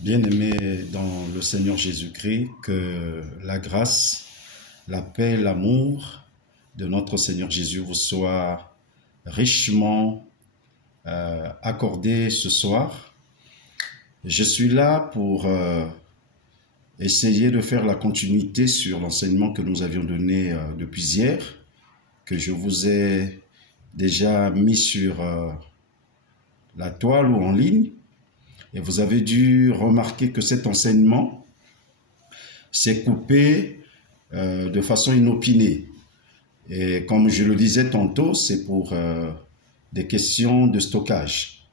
Bien-aimés dans le Seigneur Jésus-Christ, que la grâce, la paix, l'amour de notre Seigneur Jésus vous soit richement accordé ce soir. Je suis là pour essayer de faire la continuité sur l'enseignement que nous avions donné depuis hier, que je vous ai déjà mis sur la toile ou en ligne. Et vous avez dû remarquer que cet enseignement s'est coupé de façon inopinée. Et comme je le disais tantôt, c'est pour des questions de stockage.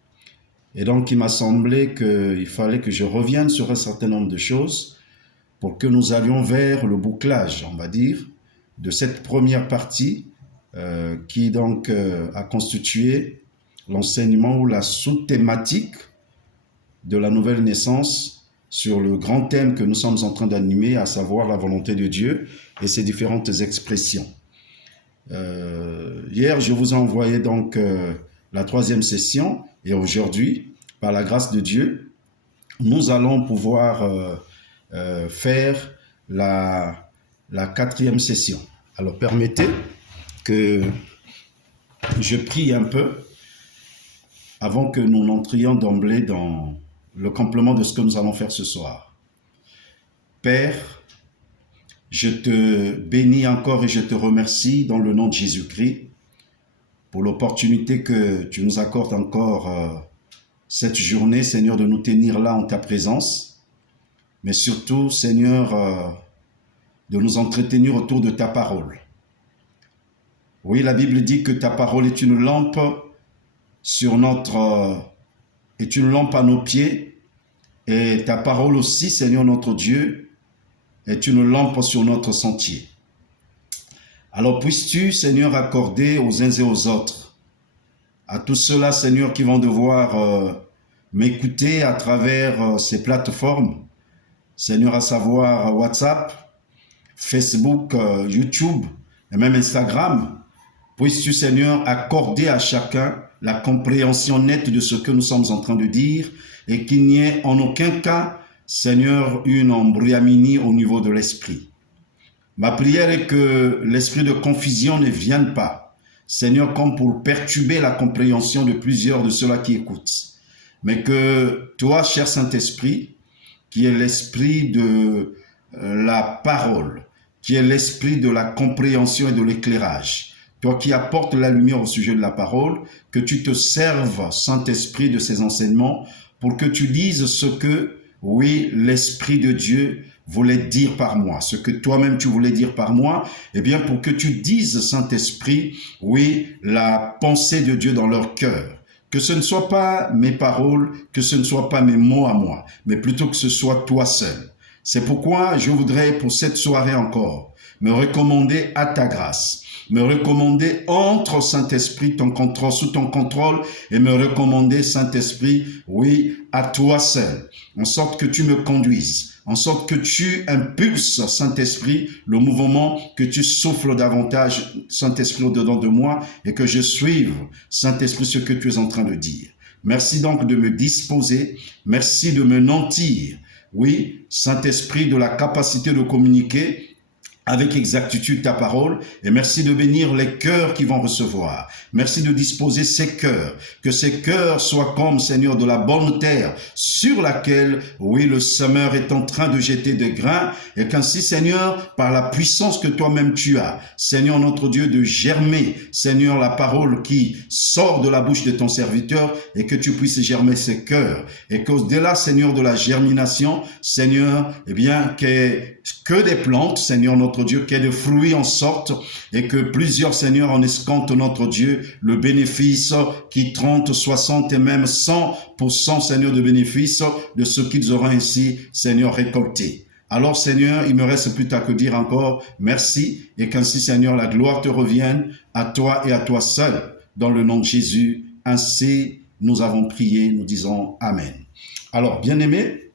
Et donc, il m'a semblé qu'il fallait que je revienne sur un certain nombre de choses pour que nous allions vers le bouclage, on va dire, de cette première partie qui donc a constitué l'enseignement ou la sous-thématique de la nouvelle naissance sur le grand thème que nous sommes en train d'animer, à savoir la volonté de Dieu et ses différentes expressions. Hier, je vous ai envoyé donc la troisième session et aujourd'hui, par la grâce de Dieu, nous allons pouvoir faire la quatrième session. Alors, permettez que je prie un peu avant que nous n'entrions d'emblée dans le complément de ce que nous allons faire ce soir. Père, je te bénis encore et je te remercie dans le nom de Jésus-Christ pour l'opportunité que tu nous accordes encore cette journée, Seigneur, de nous tenir là en ta présence, mais surtout, Seigneur, de nous entretenir autour de ta parole. Oui, la Bible dit que ta parole est une lampe est une lampe à nos pieds, et ta parole aussi, Seigneur notre Dieu, est une lampe sur notre sentier. Alors puisses-tu, Seigneur, accorder aux uns et aux autres, à tous ceux-là, Seigneur, qui vont devoir m'écouter à travers ces plateformes, Seigneur, à savoir WhatsApp, Facebook, YouTube et même Instagram, puisses-tu, Seigneur, accorder à chacun la compréhension nette de ce que nous sommes en train de dire et qu'il n'y ait en aucun cas, Seigneur, une embrouillamini au niveau de l'esprit. Ma prière est que l'esprit de confusion ne vienne pas, Seigneur, comme pour perturber la compréhension de plusieurs de ceux-là qui écoutent. Mais que toi, cher Saint-Esprit, qui est l'esprit de la parole, qui est l'esprit de la compréhension et de l'éclairage, toi qui apportes la lumière au sujet de la parole, que tu te serves, Saint-Esprit, de ces enseignements pour que tu dises ce que, oui, l'Esprit de Dieu voulait dire par moi, ce que toi-même tu voulais dire par moi, eh bien pour que tu dises, Saint-Esprit, oui, la pensée de Dieu dans leur cœur. Que ce ne soit pas mes paroles, que ce ne soit pas mes mots à moi, mais plutôt que ce soit toi seul. C'est pourquoi je voudrais pour cette soirée encore me recommander à ta grâce, me recommander entre Saint-Esprit sous ton contrôle et me recommander Saint-Esprit, oui, à toi seul, en sorte que tu me conduises, en sorte que tu impulses, Saint-Esprit, le mouvement, que tu souffles davantage, Saint-Esprit, au-dedans de moi et que je suive, Saint-Esprit, ce que tu es en train de dire. Merci donc de me disposer, merci de me nantir, oui, Saint-Esprit, de la capacité de communiquer avec exactitude ta parole, et merci de bénir les cœurs qui vont recevoir. Merci de disposer ces cœurs, que ces cœurs soient comme, Seigneur, de la bonne terre, sur laquelle, oui, le semeur est en train de jeter des grains, et qu'ainsi, Seigneur, par la puissance que toi-même tu as, Seigneur notre Dieu, de germer, Seigneur, la parole qui sort de la bouche de ton serviteur, et que tu puisses germer ces cœurs, et qu'au-delà, Seigneur, de la germination, Seigneur, eh bien, que des plantes, Seigneur notre Dieu, qu'il y ait des fruits en sorte et que plusieurs, Seigneur, en escomptent, notre Dieu, le bénéfice qui 30, 60 et même 100%, Seigneur, de bénéfice de ce qu'ils auront ainsi, Seigneur, récolté. Alors, Seigneur, il me reste plus qu'à que dire encore merci et qu'ainsi, Seigneur, la gloire te revienne à toi et à toi seul. Dans le nom de Jésus, ainsi nous avons prié, nous disons Amen. Alors, bien-aimés,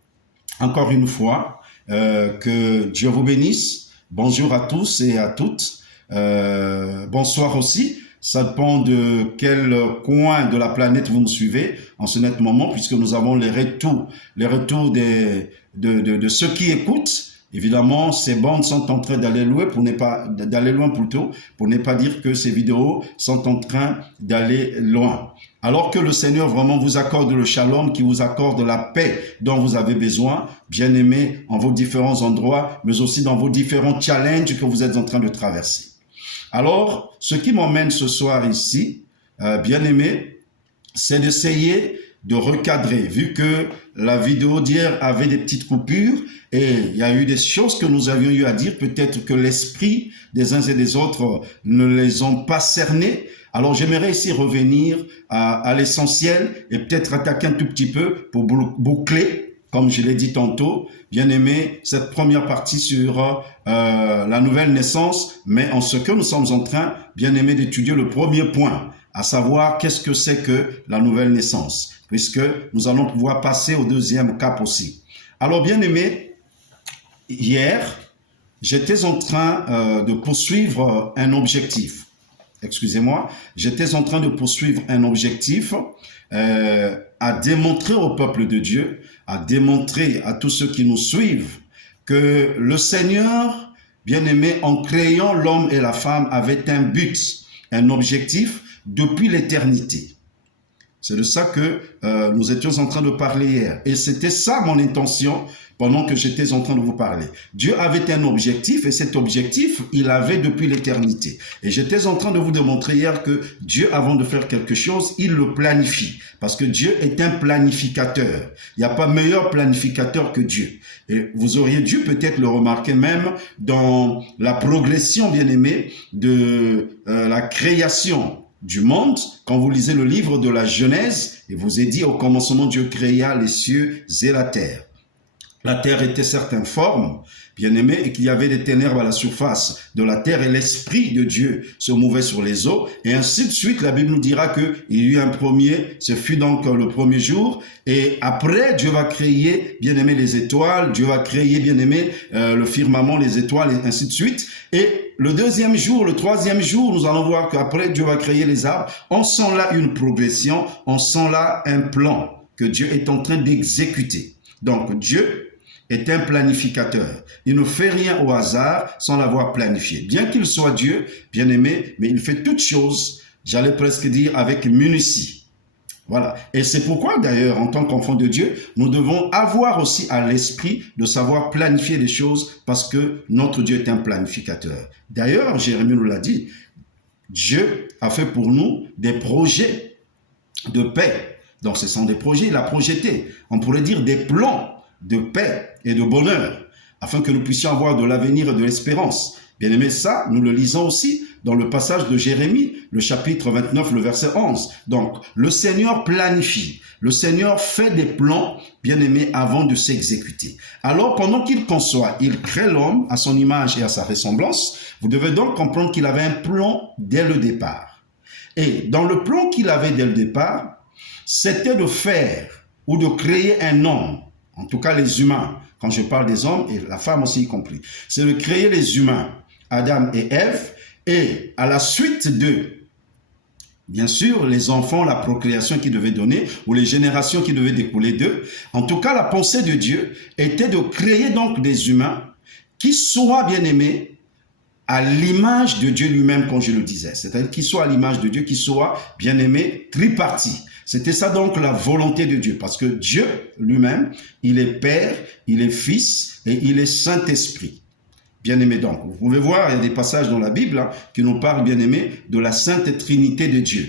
encore une fois, que Dieu vous bénisse. Bonjour à tous et à toutes. Bonsoir aussi Ça dépend de quel coin de la planète vous nous suivez en ce net moment, puisque nous avons les retours de ceux qui écoutent. Évidemment, ces bandes sont en train d'aller loin pour ne pas dire que ces vidéos sont en train d'aller loin. Alors que le Seigneur vraiment vous accorde le shalom, qui vous accorde la paix dont vous avez besoin, bien aimé, en vos différents endroits, mais aussi dans vos différents challenges que vous êtes en train de traverser. Alors, ce qui m'emmène ce soir ici, bien aimé, c'est d'essayer de recadrer, vu que la vidéo d'hier avait des petites coupures et il y a eu des choses que nous avions eu à dire, peut-être que l'esprit des uns et des autres ne les ont pas cernées. Alors j'aimerais ici revenir à l'essentiel et peut-être attaquer un tout petit peu pour boucler, comme je l'ai dit tantôt, bien aimé, cette première partie sur la nouvelle naissance, mais en ce que nous sommes en train, bien aimé, d'étudier le premier point, à savoir qu'est-ce que c'est que la nouvelle naissance, puisque nous allons pouvoir passer au deuxième cap aussi. Alors bien aimé, hier, j'étais en train de poursuivre un objectif. Excusez-moi, j'étais en train de poursuivre un objectif à démontrer au peuple de Dieu, à démontrer à tous ceux qui nous suivent que le Seigneur, bien aimé, en créant l'homme et la femme, avait un but, un objectif depuis l'éternité. C'est de ça que nous étions en train de parler hier. Et c'était ça mon intention pendant que j'étais en train de vous parler. Dieu avait un objectif et cet objectif, il l'avait depuis l'éternité. Et j'étais en train de vous démontrer hier que Dieu, avant de faire quelque chose, il le planifie. Parce que Dieu est un planificateur. Il n'y a pas meilleur planificateur que Dieu. Et vous auriez dû peut-être le remarquer même dans la progression, bien aimée, de la création du monde, quand vous lisez le livre de la Genèse, il vous est dit au commencement Dieu créa les cieux et la terre. La terre était certes informe, bien aimé, et qu'il y avait des ténèbres à la surface de la terre et l'Esprit de Dieu se mouvait sur les eaux. Et ainsi de suite, la Bible nous dira qu'il y eut un premier, ce fut donc le premier jour. Et après, Dieu va créer, bien aimé, les étoiles, Dieu va créer, bien aimé, le firmament, les étoiles, et ainsi de suite. Et le deuxième jour, le troisième jour, nous allons voir qu'après, Dieu va créer les arbres. On sent là une progression, on sent là un plan que Dieu est en train d'exécuter. Donc, Dieu est un planificateur. Il ne fait rien au hasard sans l'avoir planifié. Bien qu'il soit Dieu, bien aimé, mais il fait toutes choses, j'allais presque dire, avec minutie. Voilà. Et c'est pourquoi, d'ailleurs, en tant qu'enfant de Dieu, nous devons avoir aussi à l'esprit de savoir planifier les choses parce que notre Dieu est un planificateur. D'ailleurs, Jérémie nous l'a dit, Dieu a fait pour nous des projets de paix. Donc, ce sont des projets, il a projeté. On pourrait dire des plans de paix et de bonheur, afin que nous puissions avoir de l'avenir et de l'espérance. Bien aimé, ça, nous le lisons aussi dans le passage de Jérémie, le chapitre 29, le verset 11. Donc, le Seigneur planifie, le Seigneur fait des plans, bien aimé, avant de s'exécuter. Alors, pendant qu'il conçoit, il crée l'homme à son image et à sa ressemblance. Vous devez donc comprendre qu'il avait un plan dès le départ. Et dans le plan qu'il avait dès le départ, c'était de faire ou de créer un homme, en tout cas les humains, quand je parle des hommes et la femme aussi y compris, c'est de créer les humains, Adam et Ève, et à la suite d'eux, bien sûr, les enfants, la procréation qu'ils devaient donner, ou les générations qui devaient découler d'eux. En tout cas, la pensée de Dieu était de créer donc des humains qui soient bien aimés à l'image de Dieu lui-même, comme je le disais. C'est-à-dire qu'ils soient à l'image de Dieu, qu'ils soient bien aimés, tripartis. C'était ça donc la volonté de Dieu, parce que Dieu lui-même, il est Père, il est Fils et il est Saint-Esprit. Bien-aimé donc, vous pouvez voir, il y a des passages dans la Bible qui nous parlent, bien-aimé, de la Sainte Trinité de Dieu.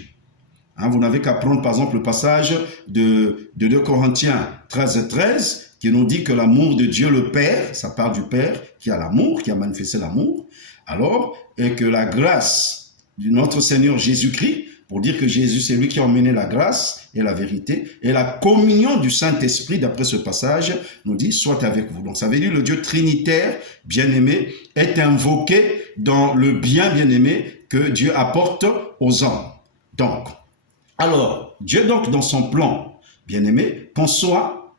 Vous n'avez qu'à prendre par exemple le passage de 2 Corinthiens 13 qui nous dit que l'amour de Dieu le Père, ça parle du Père qui a l'amour, qui a manifesté l'amour, alors, et que la grâce de notre Seigneur Jésus-Christ, pour dire que Jésus, c'est lui qui a emmené la grâce et la vérité. Et la communion du Saint-Esprit, d'après ce passage, nous dit, soit avec vous. Donc, ça veut dire le Dieu trinitaire, bien-aimé, est invoqué dans le bien-aimé que Dieu apporte aux hommes. Donc, alors, Dieu, donc, dans son plan, bien-aimé, conçoit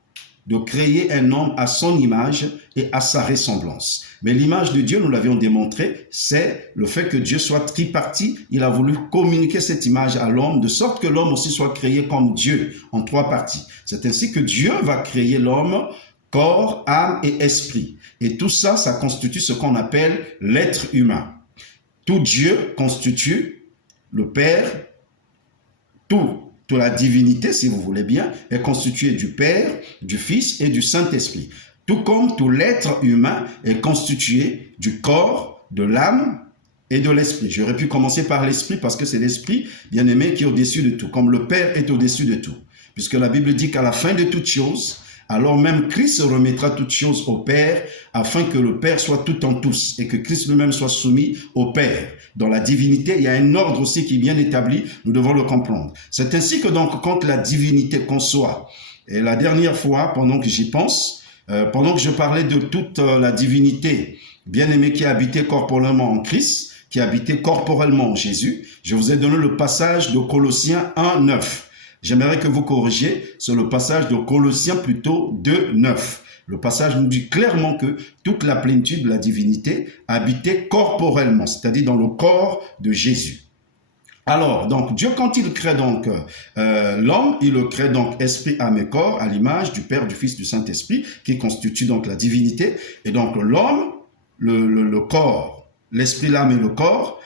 de créer un homme à son image et à sa ressemblance. Mais l'image de Dieu, nous l'avions démontré, c'est le fait que Dieu soit tripartite. Il a voulu communiquer cette image à l'homme, de sorte que l'homme aussi soit créé comme Dieu, en 3 parties. C'est ainsi que Dieu va créer l'homme, corps, âme et esprit. Et tout ça, ça constitue ce qu'on appelle l'être humain. Tout Dieu constitue le Père, toute la divinité, si vous voulez bien, est constituée du Père, du Fils et du Saint-Esprit. Tout comme tout l'être humain est constitué du corps, de l'âme et de l'esprit. J'aurais pu commencer par l'esprit parce que c'est l'esprit, bien-aimé, qui est au-dessus de tout, comme le Père est au-dessus de tout. Puisque la Bible dit qu'à la fin de toutes choses, alors même Christ remettra toutes choses au Père, afin que le Père soit tout en tous et que Christ lui-même soit soumis au Père. Dans la divinité, il y a un ordre aussi qui est bien établi, nous devons le comprendre. C'est ainsi que donc, quand la divinité conçoit, et la dernière fois, pendant que j'y pense, pendant que je parlais de toute la divinité, bien-aimée qui habitait corporellement en Christ, qui habitait corporellement en Jésus, je vous ai donné le passage de Colossiens 1, 9. J'aimerais que vous corrigiez sur le passage de Colossiens plutôt 2, 9. Le passage nous dit clairement que toute la plénitude de la divinité habitait corporellement, c'est-à-dire dans le corps de Jésus. Alors, donc, Dieu, quand il crée donc l'homme, il le crée donc esprit, âme et corps, à l'image du Père, du Fils, du Saint-Esprit, qui constitue donc la divinité. Et donc, l'homme, le corps, l'esprit, l'âme et le corps,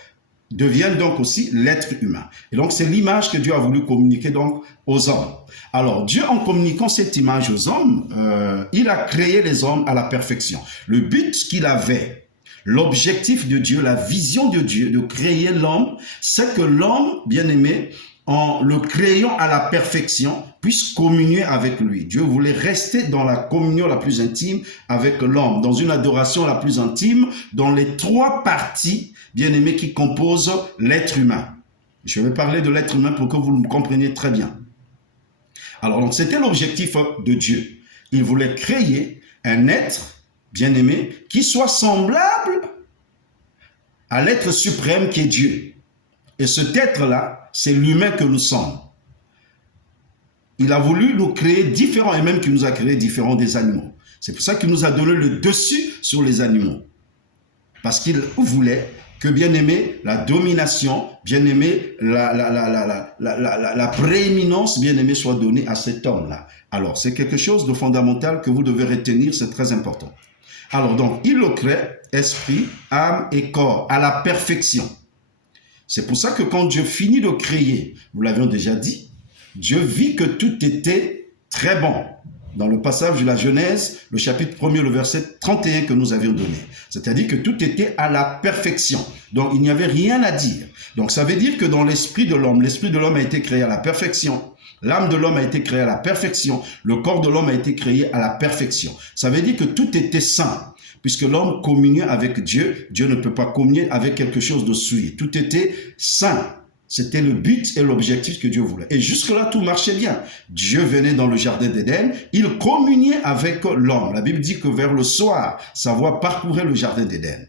deviennent donc aussi l'être humain. Et donc, c'est l'image que Dieu a voulu communiquer donc aux hommes. Alors, Dieu, en communiquant cette image aux hommes, il a créé les hommes à la perfection. Le but qu'il avait, l'objectif de Dieu, la vision de Dieu de créer l'homme, c'est que l'homme, bien-aimé, en le créant à la perfection, puisse communier avec lui. Dieu voulait rester dans la communion la plus intime avec l'homme, dans une adoration la plus intime, dans les 3 parties, bien-aimés, qui composent l'être humain. Je vais parler de l'être humain pour que vous me compreniez très bien. Alors, donc, c'était l'objectif de Dieu. Il voulait créer un être, bien-aimé, qui soit semblable à l'être suprême qui est Dieu. Et cet être-là, c'est l'humain que nous sommes. Il a voulu nous créer différents, et même qu'il nous a créés différents des animaux. C'est pour ça qu'il nous a donné le dessus sur les animaux. Parce qu'il voulait que, bien aimé, la domination, bien aimé, la prééminence, bien aimé, soit donnée à cet homme-là. Alors, c'est quelque chose de fondamental que vous devez retenir, c'est très important. Alors, donc, il le crée, esprit, âme et corps, à la perfection. C'est pour ça que quand Dieu finit de créer, nous l'avions déjà dit, Dieu vit que tout était très bon. Dans le passage de la Genèse, le chapitre 1er, le verset 31 que nous avions donné. C'est-à-dire que tout était à la perfection. Donc, il n'y avait rien à dire. Donc, ça veut dire que dans l'esprit de l'homme a été créé à la perfection. L'âme de l'homme a été créée à la perfection. Le corps de l'homme a été créé à la perfection. Ça veut dire que tout était saint. Puisque l'homme communiait avec Dieu, Dieu ne peut pas communier avec quelque chose de souillé. Tout était saint. C'était le but et l'objectif que Dieu voulait. Et jusque-là, tout marchait bien. Dieu venait dans le jardin d'Éden, il communiait avec l'homme. La Bible dit que vers le soir, sa voix parcourait le jardin d'Éden.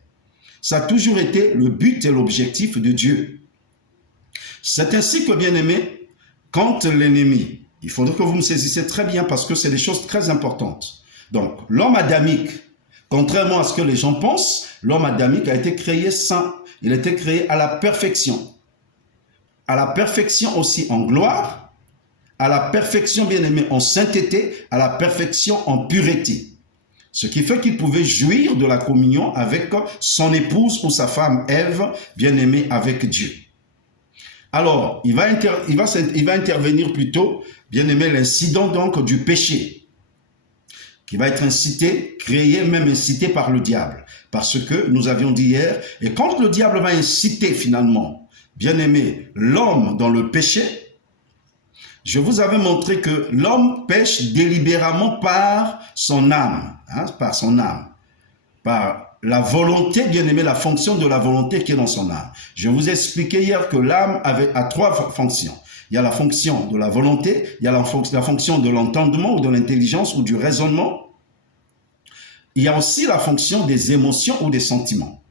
Ça a toujours été le but et l'objectif de Dieu. C'est ainsi que, bien aimé, quand l'ennemi, il faudrait que vous me saisissiez très bien parce que c'est des choses très importantes. Donc, l'homme adamique, contrairement à ce que les gens pensent, l'homme adamique a été créé saint. Il a été créé à la perfection. À la perfection aussi en gloire, à la perfection, bien aimé, en sainteté, à la perfection en pureté. Ce qui fait qu'il pouvait jouir de la communion avec son épouse ou sa femme Ève, bien aimée avec Dieu. Alors, il va intervenir plutôt, bien aimé, l'incident donc du péché, qui va être incité, créé, même incité par le diable. Parce que nous avions dit hier, et quand le diable va inciter finalement, bien aimé, l'homme dans le péché, je vous avais montré que l'homme pêche délibérément par son âme, par la volonté, bien aimé, la fonction de la volonté qui est dans son âme. Je vous ai expliqué hier que l'âme a 3 fonctions. Il y a la fonction de la volonté, il y a la fonction de l'entendement ou de l'intelligence ou du raisonnement. Il y a aussi la fonction des émotions ou des sentiments.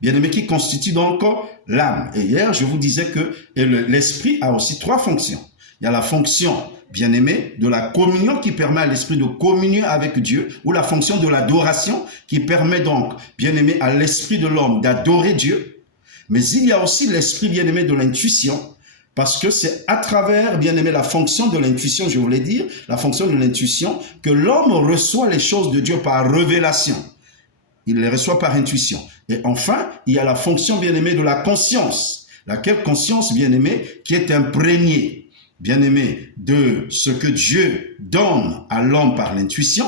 Bien-aimé, qui constitue donc l'âme. Et hier, je vous disais que l'esprit a aussi 3 fonctions. Il y a la fonction, bien-aimé, de la communion qui permet à l'esprit de communier avec Dieu, ou la fonction de l'adoration qui permet donc, bien-aimé, à l'esprit de l'homme d'adorer Dieu. Mais il y a aussi l'esprit, bien-aimé, de l'intuition, parce que c'est à travers, bien-aimé, la fonction de l'intuition, je voulais dire, la fonction de l'intuition, que l'homme reçoit les choses de Dieu par révélation. Il les reçoit par intuition. Et enfin, il y a la fonction, bien-aimé, de la conscience. Laquelle conscience, bien-aimé, qui est imprégnée, bien-aimé, de ce que Dieu donne à l'homme par l'intuition,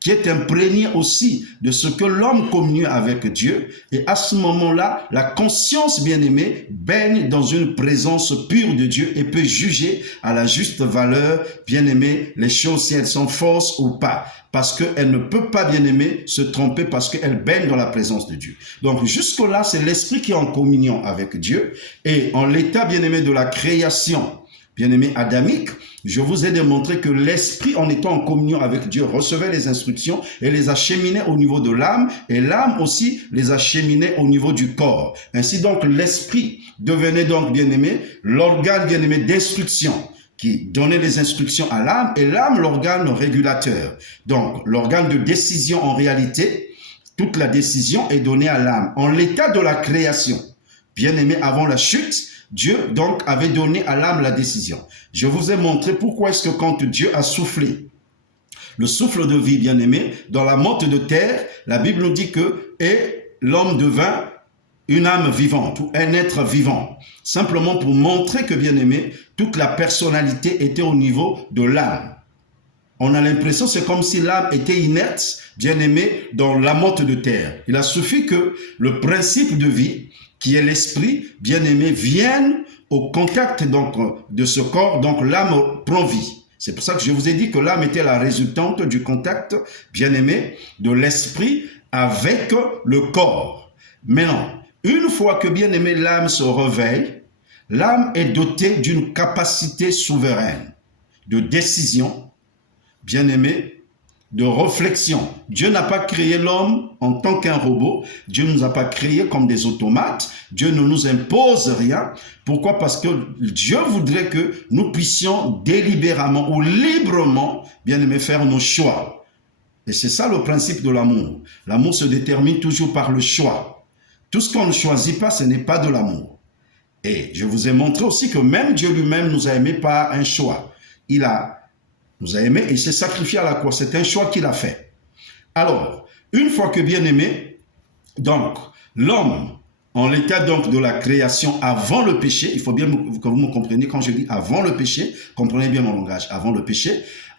qui est imprégné aussi de ce que l'homme communie avec Dieu. Et à ce moment-là, la conscience, bien-aimée, baigne dans une présence pure de Dieu et peut juger à la juste valeur, bien-aimé, les choses si elles sont fausses ou pas. Parce qu'elle ne peut pas, bien-aimé, se tromper parce qu'elle baigne dans la présence de Dieu. Donc jusque-là, c'est l'esprit qui est en communion avec Dieu. Et en l'état, bien-aimé, de la création, bien-aimé adamique, je vous ai démontré que l'esprit, en étant en communion avec Dieu, recevait les instructions et les acheminait au niveau de l'âme, et l'âme aussi les acheminait au niveau du corps. Ainsi donc, l'esprit devenait donc, bien-aimé, l'organe, bien-aimé, d'instruction, qui donnait les instructions à l'âme, et l'âme, l'organe régulateur. Donc, l'organe de décision, en réalité, toute la décision est donnée à l'âme. En l'état de la création, bien-aimé, avant la chute, Dieu donc avait donné à l'âme la décision. Je vous ai montré pourquoi est-ce que quand Dieu a soufflé le souffle de vie, bien-aimé, dans la motte de terre, la Bible nous dit que « et l'homme devint une âme vivante » ou un être vivant. Simplement pour montrer que, bien-aimé, toute la personnalité était au niveau de l'âme. On a l'impression, c'est comme si l'âme était inerte, bien-aimé, dans la motte de terre. Il a suffi que le principe de vie, qui est l'esprit, bien-aimé, vienne au contact donc de ce corps, donc l'âme prend vie. C'est pour ça que je vous ai dit que l'âme était la résultante du contact, bien-aimé, de l'esprit avec le corps. Maintenant, une fois que, bien-aimé, l'âme se réveille, l'âme est dotée d'une capacité souveraine de décision, bien-aimé, de réflexion. Dieu n'a pas créé l'homme en tant qu'un robot. Dieu ne nous a pas créés comme des automates. Dieu ne nous impose rien. Pourquoi? Parce que Dieu voudrait que nous puissions délibérément ou librement, bien aimé, faire nos choix. Et c'est ça le principe de l'amour. L'amour se détermine toujours par le choix. Tout ce qu'on ne choisit pas, ce n'est pas de l'amour. Et je vous ai montré aussi que même Dieu lui-même nous a aimés par un choix. Il nous a aimés et s'est sacrifié à la croix. C'est un choix qu'il a fait. Alors, une fois que bien aimé, donc, l'homme, en l'état donc de la création avant le péché, il faut bien que vous me compreniez quand je dis avant le péché, comprenez bien mon langage, avant le péché,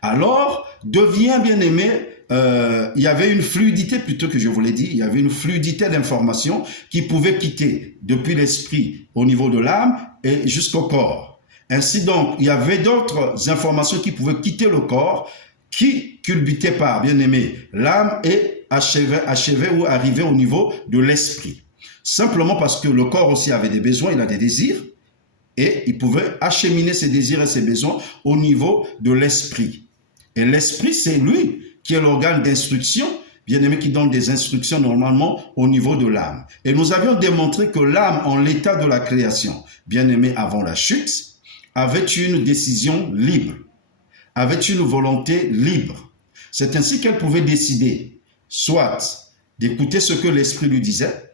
alors devient bien aimé, il y avait une fluidité plutôt que je vous l'ai dit, il y avait une fluidité d'informations qui pouvait quitter depuis l'esprit au niveau de l'âme et jusqu'au corps. Ainsi donc, il y avait d'autres informations qui pouvaient quitter le corps, qui culbutaient par, bien aimé, l'âme et achevaient ou arrivaient au niveau de l'esprit. Simplement parce que le corps aussi avait des besoins, il a des désirs, et il pouvait acheminer ses désirs et ses besoins au niveau de l'esprit. Et l'esprit, c'est lui qui est l'organe d'instruction, bien aimé, qui donne des instructions normalement au niveau de l'âme. Et nous avions démontré que l'âme, en l'état de la création, bien aimé avant la chute, avait une décision libre, avait une volonté libre. C'est ainsi qu'elle pouvait décider, soit d'écouter ce que l'esprit lui disait,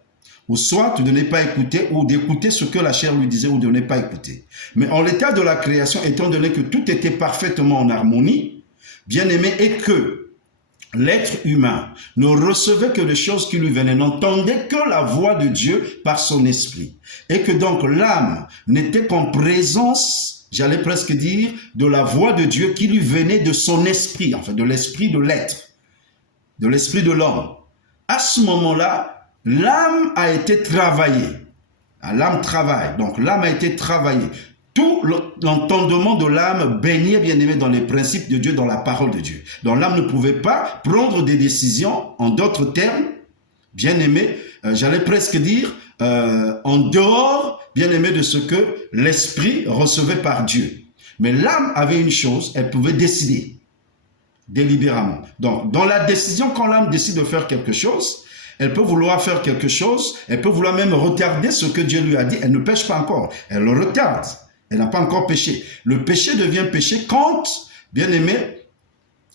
ou soit de ne pas écouter, ou d'écouter ce que la chair lui disait, ou de ne pas écouter. Mais en l'état de la création, étant donné que tout était parfaitement en harmonie, bien aimé, et que l'être humain ne recevait que les choses qui lui venaient, n'entendait que la voix de Dieu par son esprit. Et que donc l'âme n'était qu'en présence, j'allais presque dire, de la voix de Dieu qui lui venait de son esprit, enfin de l'esprit de l'être, de l'esprit de l'homme. À ce moment-là, l'âme a été travaillée. L'âme travaille, donc l'âme a été travaillée. Tout l'entendement de l'âme baignait, bien aimé, dans les principes de Dieu, dans la parole de Dieu. Donc l'âme ne pouvait pas prendre des décisions, en d'autres termes, bien aimé, j'allais presque dire, en dehors, bien aimé, de ce que l'esprit recevait par Dieu. Mais l'âme avait une chose, elle pouvait décider, délibérément. Donc, dans la décision, quand l'âme décide de faire quelque chose, elle peut vouloir faire quelque chose, elle peut vouloir même retarder ce que Dieu lui a dit, elle ne pêche pas encore, elle le retarde. Elle n'a pas encore péché. Le péché devient péché quand, bien aimé,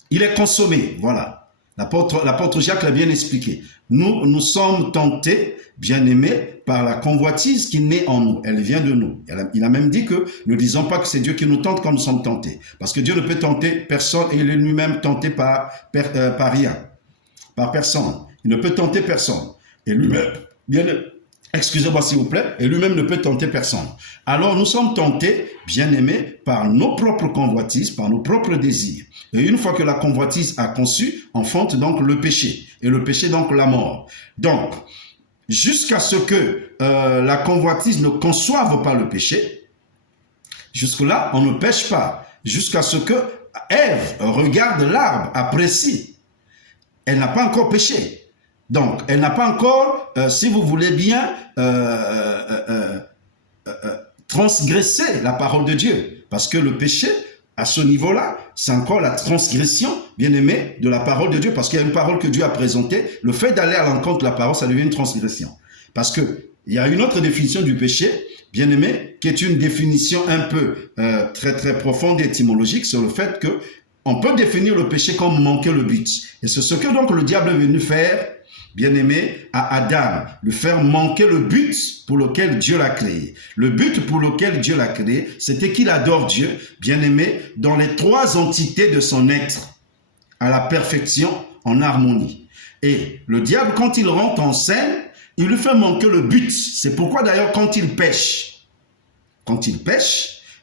il est consommé. Voilà. L'apôtre Jacques l'a bien expliqué. Nous sommes tentés, bien aimés, par la convoitise qui naît en nous. Elle vient de nous. Il a même dit que ne disons pas que c'est Dieu qui nous tente quand nous sommes tentés. Parce que Dieu ne peut tenter personne et il est lui-même tenté par rien, par personne. Il ne peut tenter personne. Et lui-même, bien aimé, excusez-moi s'il vous plaît, et lui-même ne peut tenter personne. Alors nous sommes tentés, bien aimés, par nos propres convoitises, par nos propres désirs. Et une fois que la convoitise a conçu, enfante donc le péché. Et le péché donc la mort. Donc, jusqu'à ce que la convoitise ne conçoive pas le péché, jusque-là, on ne pêche pas. Jusqu'à ce que Ève regarde l'arbre, apprécie. Elle n'a pas encore péché. Donc, elle n'a pas encore, si vous voulez bien, transgressé la parole de Dieu. Parce que le péché, à ce niveau-là, c'est encore la transgression, bien aimé, de la parole de Dieu. Parce qu'il y a une parole que Dieu a présentée. Le fait d'aller à l'encontre de la parole, ça devient une transgression. Parce qu'il y a une autre définition du péché, bien aimé, qui est une définition un peu très très profonde et étymologique sur le fait que on peut définir le péché comme manquer le but. Et c'est ce que donc le diable est venu faire, bien aimé, à Adam, lui faire manquer le but pour lequel Dieu l'a créé. Le but pour lequel Dieu l'a créé, c'était qu'il adore Dieu, bien aimé, dans les trois entités de son être, à la perfection, en harmonie. Et le diable, quand il rentre en scène, il lui fait manquer le but. C'est pourquoi d'ailleurs, quand il pêche,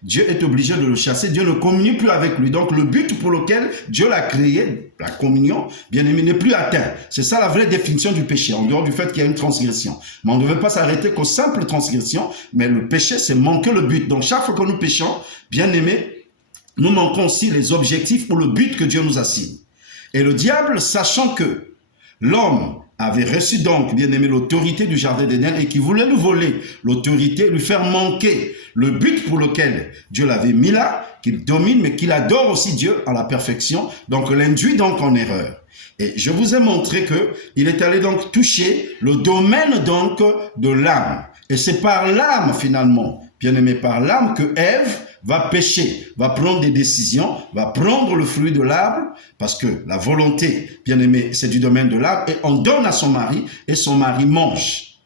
Dieu est obligé de le chasser. Dieu ne communie plus avec lui. Donc, le but pour lequel Dieu l'a créé, la communion, bien aimé, n'est plus atteint. C'est ça la vraie définition du péché, en dehors du fait qu'il y a une transgression. Mais on ne devait pas s'arrêter qu'aux simples transgressions, mais le péché, c'est manquer le but. Donc, chaque fois que nous péchons, bien aimé, nous manquons aussi les objectifs ou le but que Dieu nous assigne. Et le diable, sachant que l'homme avait reçu donc, bien aimé, l'autorité du jardin d'Éden et qui voulait lui voler l'autorité, lui faire manquer le but pour lequel Dieu l'avait mis là, qu'il domine, mais qu'il adore aussi Dieu à la perfection, donc l'induit donc en erreur. Et je vous ai montré que il est allé donc toucher le domaine donc de l'âme. Et c'est par l'âme finalement, bien aimé, par l'âme que Ève va pécher, va prendre des décisions, va prendre le fruit de l'arbre, parce que la volonté, bien aimé, c'est du domaine de l'arbre, et on donne à son mari, et son mari mange.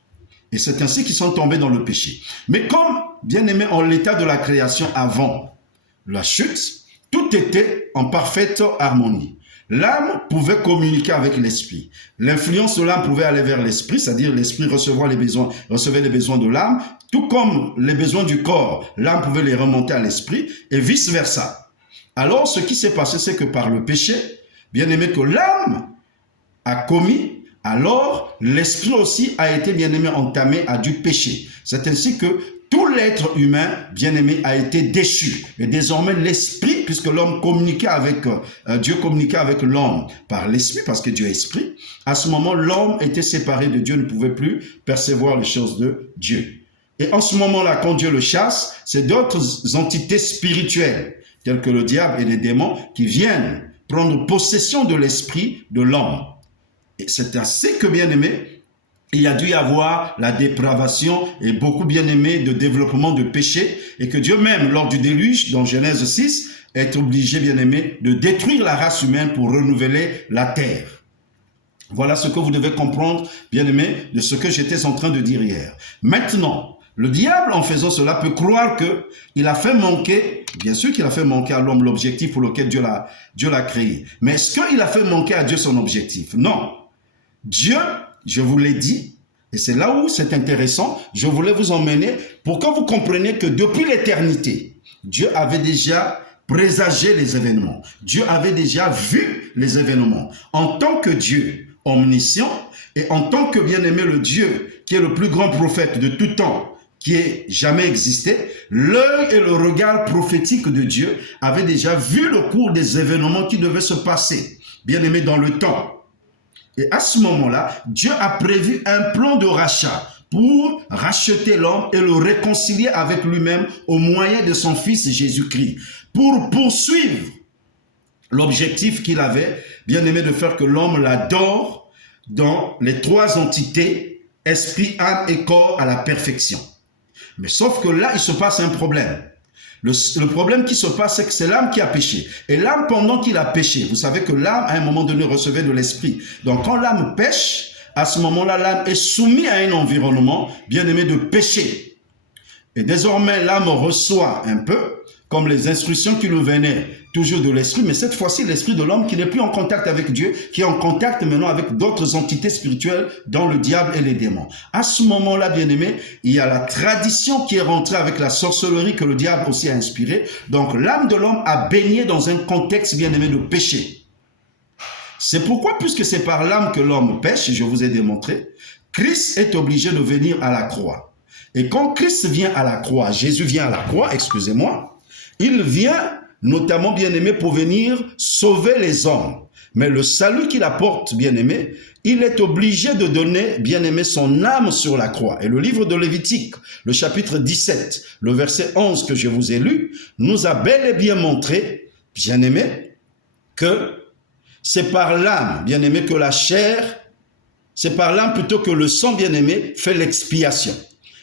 Et c'est ainsi qu'ils sont tombés dans le péché. Mais comme, bien aimé, en l'état de la création avant la chute, tout était en parfaite harmonie. L'âme pouvait communiquer avec l'esprit. L'influence de l'âme pouvait aller vers l'esprit, c'est-à-dire l'esprit recevait les besoins de l'âme, tout comme les besoins du corps, l'âme pouvait les remonter à l'esprit et vice-versa. Alors, ce qui s'est passé, c'est que par le péché, bien aimé, que l'âme a commis, alors l'esprit aussi a été, bien aimé, entamé à du péché. C'est ainsi que tout l'être humain, bien aimé, a été déchu. Et désormais, l'esprit, puisque l'homme communiquait avec, Dieu communiquait avec l'homme par l'esprit, parce que Dieu est esprit, à ce moment, l'homme était séparé de Dieu, ne pouvait plus percevoir les choses de Dieu. Et en ce moment-là, quand Dieu le chasse, c'est d'autres entités spirituelles, telles que le diable et les démons, qui viennent prendre possession de l'esprit de l'homme. Et c'est ainsi que, bien aimé, il a dû y avoir la dépravation et beaucoup, bien aimé, de développement de péché, et que Dieu même, lors du déluge, dans Genèse 6, est obligé, bien aimé, de détruire la race humaine pour renouveler la terre. Voilà ce que vous devez comprendre, bien aimé, de ce que j'étais en train de dire hier. Maintenant, le diable, en faisant cela, peut croire qu'il a fait manquer, bien sûr qu'il a fait manquer à l'homme l'objectif pour lequel Dieu l'a créé. Mais est-ce qu'il a fait manquer à Dieu son objectif? Non. Dieu, je vous l'ai dit, et c'est là où c'est intéressant, je voulais vous emmener pour que vous compreniez que depuis l'éternité, Dieu avait déjà présagé les événements. Dieu avait déjà vu les événements. En tant que Dieu omniscient et en tant que bien-aimé le Dieu qui est le plus grand prophète de tout temps, qui ait jamais existé, l'œil et le regard prophétique de Dieu avaient déjà vu le cours des événements qui devaient se passer, bien-aimé, dans le temps. Et à ce moment-là, Dieu a prévu un plan de rachat pour racheter l'homme et le réconcilier avec lui-même au moyen de son Fils Jésus-Christ, pour poursuivre l'objectif qu'il avait, bien aimé, de faire que l'homme l'adore dans les trois entités, esprit, âme et corps, à la perfection. Mais sauf que là, il se passe un problème. Le problème qui se passe, c'est que c'est l'âme qui a péché. Et l'âme, pendant qu'il a péché, vous savez que l'âme, à un moment donné, recevait de l'esprit. Donc, quand l'âme pêche, à ce moment-là, l'âme est soumise à un environnement, bien aimé, de péché. Et désormais, l'âme reçoit un peu, comme les instructions qui nous venaient toujours de l'esprit, mais cette fois-ci, l'esprit de l'homme qui n'est plus en contact avec Dieu, qui est en contact maintenant avec d'autres entités spirituelles, dont le diable et les démons. À ce moment-là, bien aimé, il y a la tradition qui est rentrée avec la sorcellerie que le diable aussi a inspirée. Donc, l'âme de l'homme a baigné dans un contexte, bien aimé, de péché. C'est pourquoi, puisque c'est par l'âme que l'homme pêche, je vous ai démontré, Christ est obligé de venir à la croix. Et quand Christ vient à la croix, Jésus vient à la croix, excusez-moi, il vient notamment, bien-aimé, pour venir sauver les hommes. Mais le salut qu'il apporte, bien-aimé, il est obligé de donner, bien-aimé, son âme sur la croix. Et le livre de Lévitique, le chapitre 17, le verset 11 que je vous ai lu, nous a bel et bien montré, bien-aimé, que c'est par l'âme, bien-aimé, que la chair, c'est par l'âme plutôt que le sang, bien-aimé, fait l'expiation.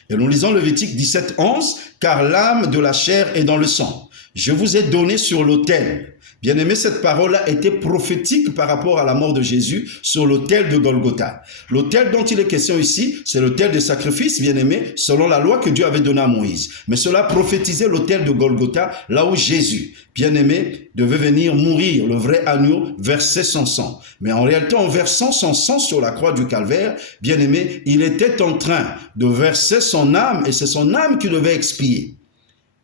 Et nous lisons Lévitique 17, 11, car l'âme de la chair est dans le sang. Je vous ai donné sur l'autel. Bien-aimé, cette parole-là était prophétique par rapport à la mort de Jésus sur l'autel de Golgotha. L'autel dont il est question ici, c'est l'autel de sacrifice, bien-aimé, selon la loi que Dieu avait donnée à Moïse. Mais cela prophétisait l'autel de Golgotha, là où Jésus, bien-aimé, devait venir mourir, le vrai agneau, verser son sang. Mais en réalité, en versant son sang sur la croix du calvaire, bien-aimé, il était en train de verser son âme, et c'est son âme qui devait expier.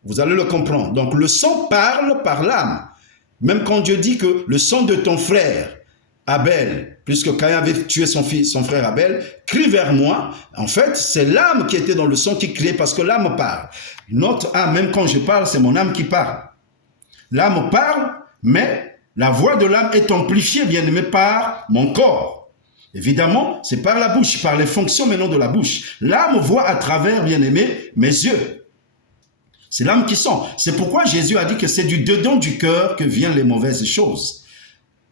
Vous allez le comprendre. Donc, le sang parle par l'âme. Même quand Dieu dit que le sang de ton frère, Abel, puisque Caïn avait tué son frère Abel, crie vers moi. En fait, c'est l'âme qui était dans le sang qui criait parce que l'âme parle. Notre âme, même quand je parle, c'est mon âme qui parle. L'âme parle, mais la voix de l'âme est amplifiée, bien aimé, par mon corps. Évidemment, c'est par la bouche, par les fonctions maintenant de la bouche. L'âme voit à travers, bien aimé, mes yeux. C'est l'âme qui sent. C'est pourquoi Jésus a dit que c'est du dedans du cœur que viennent les mauvaises choses.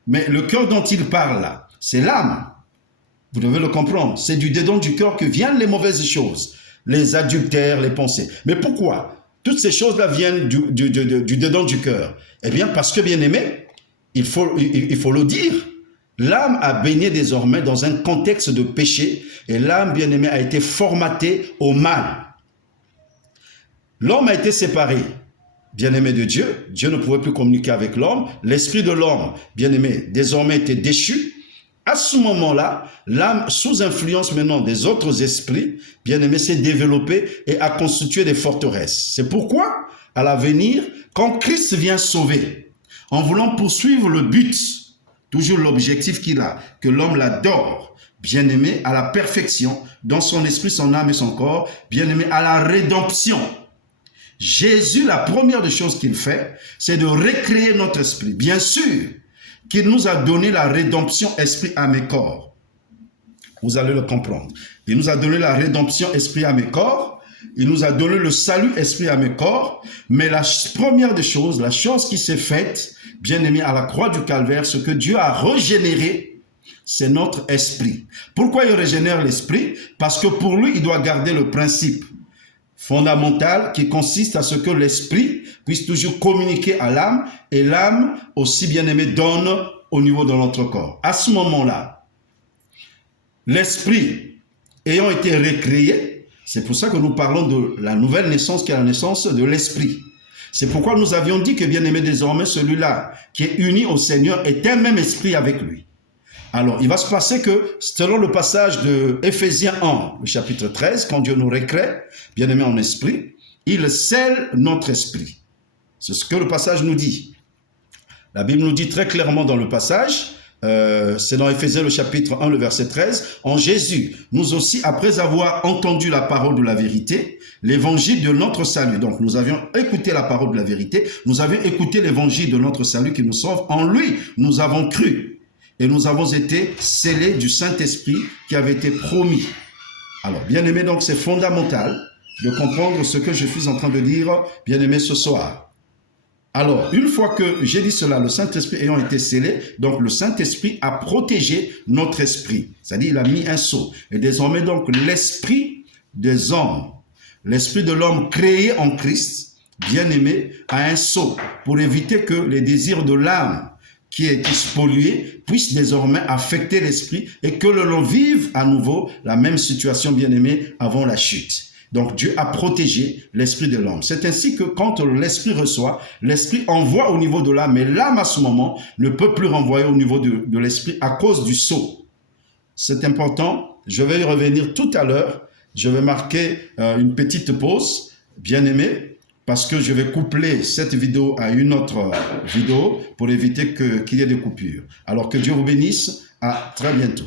Mais le cœur dont il parle là, c'est l'âme. Vous devez le comprendre. C'est du dedans du cœur que viennent les mauvaises choses. Les adultères, les pensées. Mais pourquoi toutes ces choses-là viennent du dedans du cœur? Eh bien, parce que, bien aimé, il faut le dire. L'âme a baigné désormais dans un contexte de péché et l'âme, bien aimé, a été formatée au mal. L'homme a été séparé, bien-aimé de Dieu. Dieu ne pouvait plus communiquer avec l'homme. L'esprit de l'homme, bien-aimé, désormais était déchu. À ce moment-là, l'âme, sous influence maintenant des autres esprits, bien-aimé, s'est développée et a constitué des forteresses. C'est pourquoi, à l'avenir, quand Christ vient sauver, en voulant poursuivre le but, toujours l'objectif qu'il a, que l'homme l'adore, bien-aimé, à la perfection, dans son esprit, son âme et son corps, bien-aimé, à la rédemption. Jésus, la première des choses qu'il fait, c'est de recréer notre esprit. Bien sûr qu'il nous a donné la rédemption esprit, âme et corps. Vous allez le comprendre. Il nous a donné la rédemption esprit, âme et corps. Il nous a donné le salut esprit, âme et corps. Mais la première des choses, la chose qui s'est faite, bien aimé, à la croix du calvaire, ce que Dieu a régénéré, c'est notre esprit. Pourquoi il régénère l'esprit? Parce que pour lui, il doit garder le principe fondamental qui consiste à ce que l'esprit puisse toujours communiquer à l'âme et l'âme aussi bien aimé donne au niveau de notre corps. À ce moment-là, l'esprit ayant été recréé, c'est pour ça que nous parlons de la nouvelle naissance qui est la naissance de l'esprit. C'est pourquoi nous avions dit que bien aimé désormais celui-là qui est uni au Seigneur est un même esprit avec lui. Alors, il va se passer que, selon le passage de Éphésiens 1, le chapitre 13, quand Dieu nous recrée, bien aimé en esprit, il scelle notre esprit. C'est ce que le passage nous dit. La Bible nous dit très clairement dans le passage, c'est dans Éphésiens le chapitre 1, le verset 13, en Jésus, nous aussi, après avoir entendu la parole de la vérité, l'évangile de notre salut. Donc, nous avions écouté la parole de la vérité, nous avions écouté l'évangile de notre salut qui nous sauve. En lui, nous avons cru. Et nous avons été scellés du Saint-Esprit qui avait été promis. Alors, bien aimé, donc c'est fondamental de comprendre ce que je suis en train de dire, bien aimé, ce soir. Alors, une fois que j'ai dit cela, le Saint-Esprit ayant été scellé, donc le Saint-Esprit a protégé notre esprit. C'est-à-dire, il a mis un sceau. Et désormais, donc, l'esprit des hommes, l'esprit de l'homme créé en Christ, bien-aimé, à un sceau pour éviter que les désirs de l'âme qui est spolié puissent désormais affecter l'esprit et que l'on vive à nouveau la même situation, bien-aimé, avant la chute. Donc Dieu a protégé l'esprit de l'homme. C'est ainsi que quand l'esprit reçoit, l'esprit envoie au niveau de l'âme, mais l'âme à ce moment ne peut plus renvoyer au niveau de l'esprit à cause du sceau. C'est important, je vais y revenir tout à l'heure. Je vais marquer une petite pause, bien-aimé, parce que je vais coupler cette vidéo à une autre vidéo pour éviter qu'il y ait des coupures. Alors que Dieu vous bénisse, à très bientôt.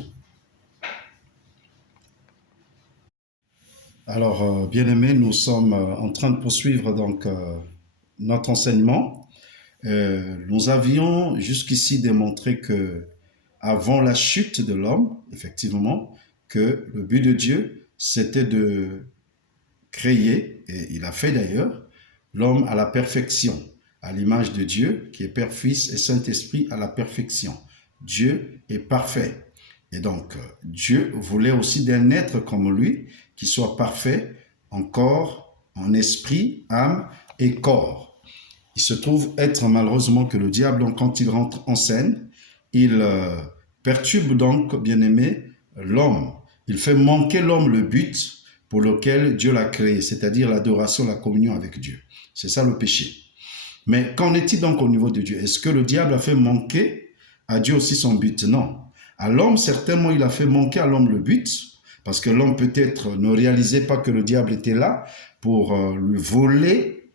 Alors, bien-aimés, nous sommes en train de poursuivre donc notre enseignement. Nous avions jusqu'ici démontré que avant la chute de l'homme, effectivement, que le but de Dieu, c'était de créer, et il a fait d'ailleurs, l'homme à la perfection, à l'image de Dieu, qui est Père, Fils et Saint-Esprit à la perfection. Dieu est parfait. Et donc, Dieu voulait aussi d'un être comme lui, qui soit parfait en corps, en esprit, âme et corps. Il se trouve être malheureusement que le diable, donc, quand il rentre en scène, il perturbe donc, bien-aimé, l'homme. Il fait manquer l'homme le but pour lequel Dieu l'a créé, c'est-à-dire l'adoration, la communion avec Dieu. C'est ça le péché. Mais qu'en est-il donc au niveau de Dieu? Est-ce que le diable a fait manquer à Dieu aussi son but? Non. À l'homme, certainement, il a fait manquer à l'homme le but, parce que l'homme peut-être ne réalisait pas que le diable était là pour lui voler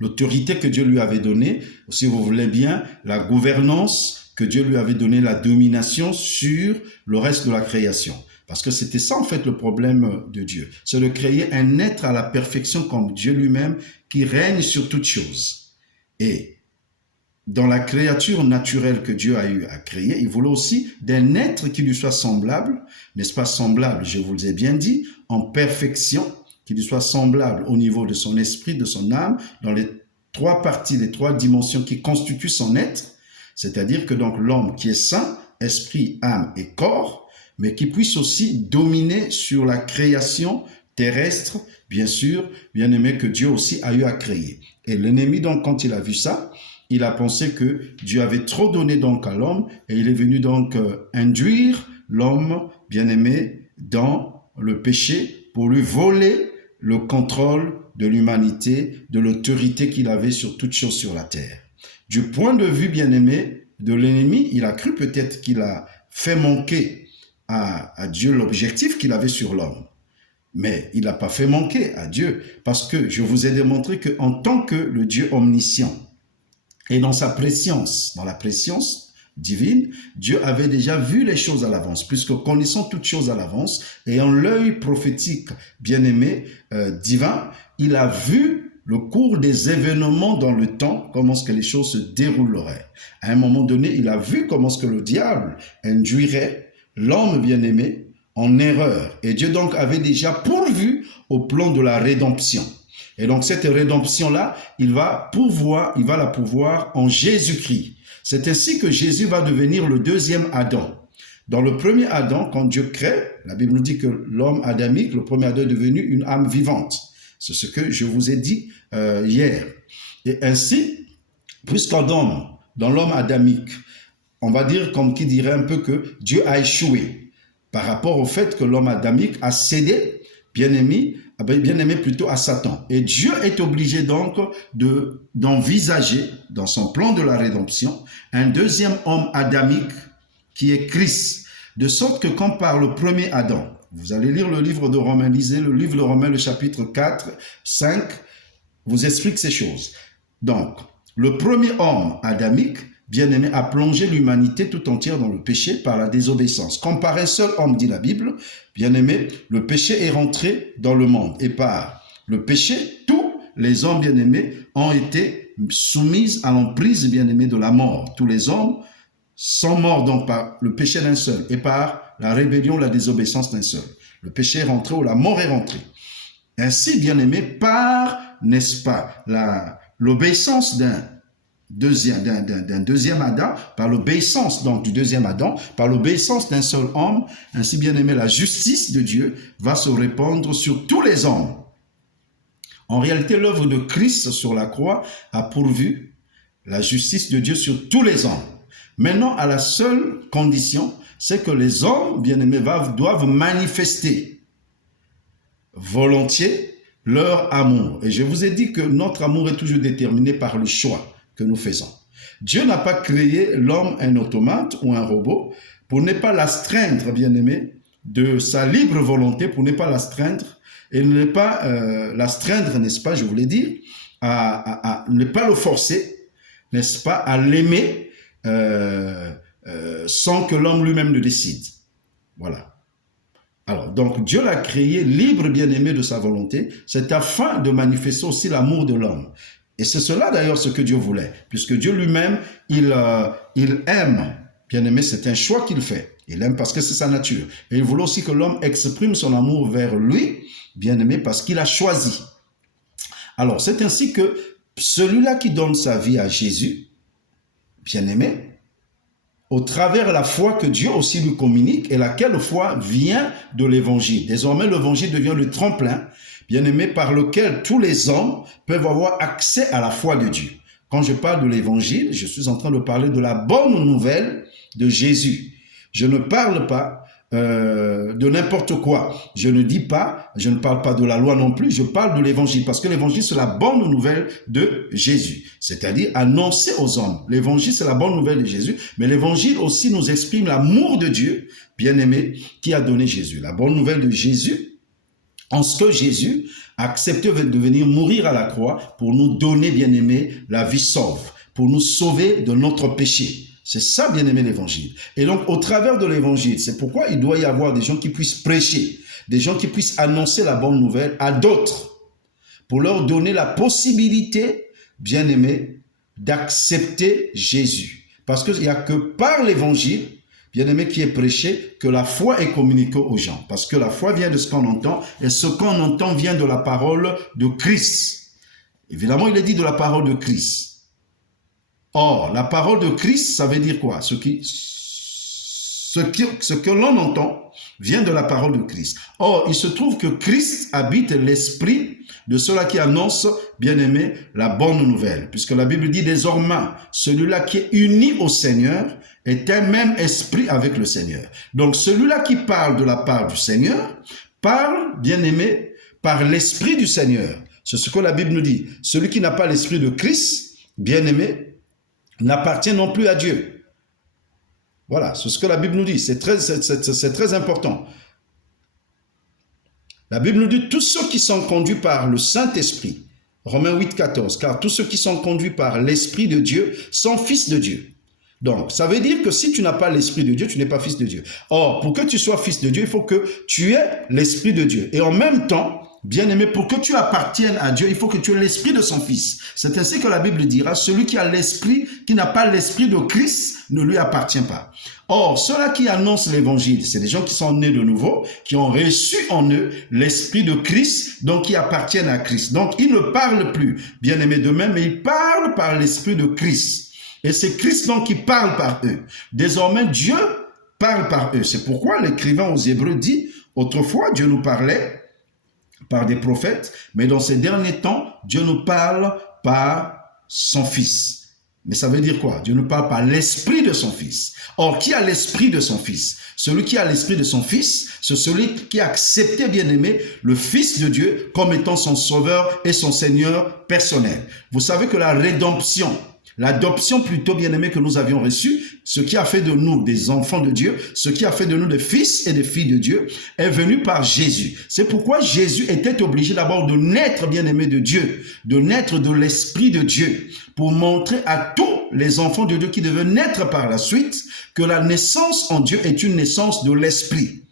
l'autorité que Dieu lui avait donnée, si vous voulez bien, la gouvernance que Dieu lui avait donnée, la domination sur le reste de la création. Parce que c'était ça en fait le problème de Dieu, c'est de créer un être à la perfection comme Dieu lui-même qui règne sur toutes choses. Et dans la créature naturelle que Dieu a eu à créer, il voulait aussi d'un être qui lui soit semblable, n'est-ce pas semblable, je vous l'ai bien dit, en perfection, qui lui soit semblable au niveau de son esprit, de son âme, dans les trois parties, les trois dimensions qui constituent son être, c'est-à-dire que donc l'homme qui est saint, esprit, âme et corps, mais qui puisse aussi dominer sur la création terrestre, bien sûr, bien aimé, que Dieu aussi a eu à créer. Et l'ennemi, donc, quand il a vu ça, il a pensé que Dieu avait trop donné donc à l'homme et il est venu donc induire l'homme, bien aimé, dans le péché pour lui voler le contrôle de l'humanité, de l'autorité qu'il avait sur toutes choses sur la terre. Du point de vue, bien aimé, de l'ennemi, il a cru peut-être qu'il a fait manquer à Dieu l'objectif qu'il avait sur l'homme. Mais il n'a pas fait manquer à Dieu, parce que je vous ai démontré qu'en tant que le Dieu omniscient, et dans sa préscience, dans la préscience divine, Dieu avait déjà vu les choses à l'avance, puisque connaissant toutes choses à l'avance, ayant l'œil prophétique bien-aimé, divin, il a vu le cours des événements dans le temps, comment est-ce que les choses se dérouleraient. À un moment donné, il a vu comment est-ce que le diable induirait l'homme bien-aimé en erreur. Et Dieu donc avait déjà pourvu au plan de la rédemption. Et donc cette rédemption-là, il va la pouvoir en Jésus-Christ. C'est ainsi que Jésus va devenir le deuxième Adam. Dans le premier Adam, quand Dieu crée, la Bible nous dit que l'homme adamique, le premier Adam est devenu une âme vivante. C'est ce que je vous ai dit hier. Et ainsi, puisqu'Adam, dans l'homme adamique, on va dire comme qui dirait un peu que Dieu a échoué par rapport au fait que l'homme adamique a cédé, bien-aimé plutôt à Satan. Et Dieu est obligé donc d'envisager dans son plan de la rédemption un deuxième homme adamique qui est Christ. De sorte que quand par le premier Adam, vous allez lire le livre de Romains, lisez le livre de Romains, le chapitre 4, 5, vous explique ces choses. Donc, le premier homme adamique, bien-aimé, a plongé l'humanité tout entière dans le péché par la désobéissance. Comme par un seul homme, dit la Bible, bien-aimé, le péché est rentré dans le monde. Et par le péché, tous les hommes, bien-aimés, ont été soumis à l'emprise, bien-aimé, de la mort. Tous les hommes sont morts donc par le péché d'un seul et par la rébellion, la désobéissance d'un seul. Le péché est rentré ou la mort est rentrée. Ainsi, bien-aimé, par, n'est-ce pas, l'obéissance d'un deuxième Adam, par l'obéissance donc du deuxième Adam, par l'obéissance d'un seul homme, ainsi bien aimé, la justice de Dieu va se répandre sur tous les hommes. En réalité, l'œuvre de Christ sur la croix a pourvu la justice de Dieu sur tous les hommes. Maintenant, à la seule condition, c'est que les hommes, bien-aimés, doivent manifester volontiers leur amour. Et je vous ai dit que notre amour est toujours déterminé par le choix que nous faisons. Dieu n'a pas créé l'homme un automate ou un robot pour ne pas l'astreindre, bien-aimé, de sa libre volonté, pour ne pas l'astreindre et ne pas l'astreindre, n'est-ce pas, je voulais dire, à ne pas le forcer, n'est-ce pas, à l'aimer sans que l'homme lui-même le décide. Voilà. Alors, donc, Dieu l'a créé libre, bien-aimé, de sa volonté. C'est afin de manifester aussi l'amour de l'homme. Et c'est cela, d'ailleurs, ce que Dieu voulait. Puisque Dieu lui-même, il aime. Bien-aimé, c'est un choix qu'il fait. Il aime parce que c'est sa nature. Et il voulait aussi que l'homme exprime son amour vers lui, bien-aimé, parce qu'il a choisi. Alors, c'est ainsi que celui-là qui donne sa vie à Jésus, bien-aimé, au travers de la foi que Dieu aussi lui communique et laquelle foi vient de l'évangile. Désormais, l'évangile devient le tremplin, bien-aimé, par lequel tous les hommes peuvent avoir accès à la foi de Dieu. Quand je parle de l'évangile, je suis en train de parler de la bonne nouvelle de Jésus. Je ne parle pas de n'importe quoi. Je ne parle pas de la loi non plus, je parle de l'évangile, parce que l'évangile, c'est la bonne nouvelle de Jésus, c'est-à-dire annoncer aux hommes. L'évangile, c'est la bonne nouvelle de Jésus, mais l'évangile aussi nous exprime l'amour de Dieu, bien-aimé, qui a donné Jésus. La bonne nouvelle de Jésus, en ce que Jésus a accepté de venir mourir à la croix pour nous donner, bien-aimé, la vie sauve, pour nous sauver de notre péché. C'est ça, bien-aimé, l'évangile. Et donc, au travers de l'évangile, c'est pourquoi il doit y avoir des gens qui puissent prêcher, des gens qui puissent annoncer la bonne nouvelle à d'autres, pour leur donner la possibilité, bien-aimé, d'accepter Jésus. Parce qu'il n'y a que par l'évangile, bien-aimé, qui est prêché, que la foi est communiquée aux gens. Parce que la foi vient de ce qu'on entend, et ce qu'on entend vient de la parole de Christ. Évidemment, il est dit de la parole de Christ. Or, la parole de Christ, ça veut dire quoi? Ce que l'on entend vient de la parole de Christ. Or, il se trouve que Christ habite l'esprit de ceux-là qui annoncent, bien-aimé, la bonne nouvelle. Puisque la Bible dit désormais, celui-là qui est uni au Seigneur est un même esprit avec le Seigneur. Donc, celui-là qui parle de la part du Seigneur, parle, bien-aimé, par l'esprit du Seigneur. C'est ce que la Bible nous dit. Celui qui n'a pas l'esprit de Christ, bien-aimé, n'appartient non plus à Dieu. Voilà, c'est ce que la Bible nous dit. C'est très important. La Bible nous dit tous ceux qui sont conduits par le Saint-Esprit. Romains 8, 14. Car tous ceux qui sont conduits par l'Esprit de Dieu sont fils de Dieu. Donc, ça veut dire que si tu n'as pas l'Esprit de Dieu, tu n'es pas fils de Dieu. Or, pour que tu sois fils de Dieu, il faut que tu aies l'Esprit de Dieu. Et en même temps, bien-aimé, pour que tu appartiennes à Dieu, il faut que tu aies l'esprit de son Fils. C'est ainsi que la Bible dira, celui qui a l'esprit, qui n'a pas l'esprit de Christ, ne lui appartient pas. Or, ceux-là qui annoncent l'évangile, c'est des gens qui sont nés de nouveau, qui ont reçu en eux l'esprit de Christ, donc qui appartiennent à Christ. Donc, ils ne parlent plus, bien-aimé, d'eux-mêmes, mais ils parlent par l'esprit de Christ. Et c'est Christ donc qui parle par eux. Désormais, Dieu parle par eux. C'est pourquoi l'écrivain aux Hébreux dit, autrefois, Dieu nous parlait par des prophètes, mais dans ces derniers temps, Dieu nous parle par son Fils. Mais ça veut dire quoi? Dieu nous parle par l'esprit de son Fils. Or, qui a l'esprit de son Fils? Celui qui a l'esprit de son Fils, c'est celui qui a accepté, bien-aimé, le Fils de Dieu comme étant son Sauveur et son Seigneur personnel. Vous savez que la rédemption, l'adoption plutôt, bien-aimée, que nous avions reçue, ce qui a fait de nous des enfants de Dieu, ce qui a fait de nous des fils et des filles de Dieu, est venu par Jésus. C'est pourquoi Jésus était obligé d'abord de naître, bien-aimé, de Dieu, de naître de l'Esprit de Dieu, pour montrer à tous les enfants de Dieu qui devaient naître par la suite que la naissance en Dieu est une naissance de l'Esprit.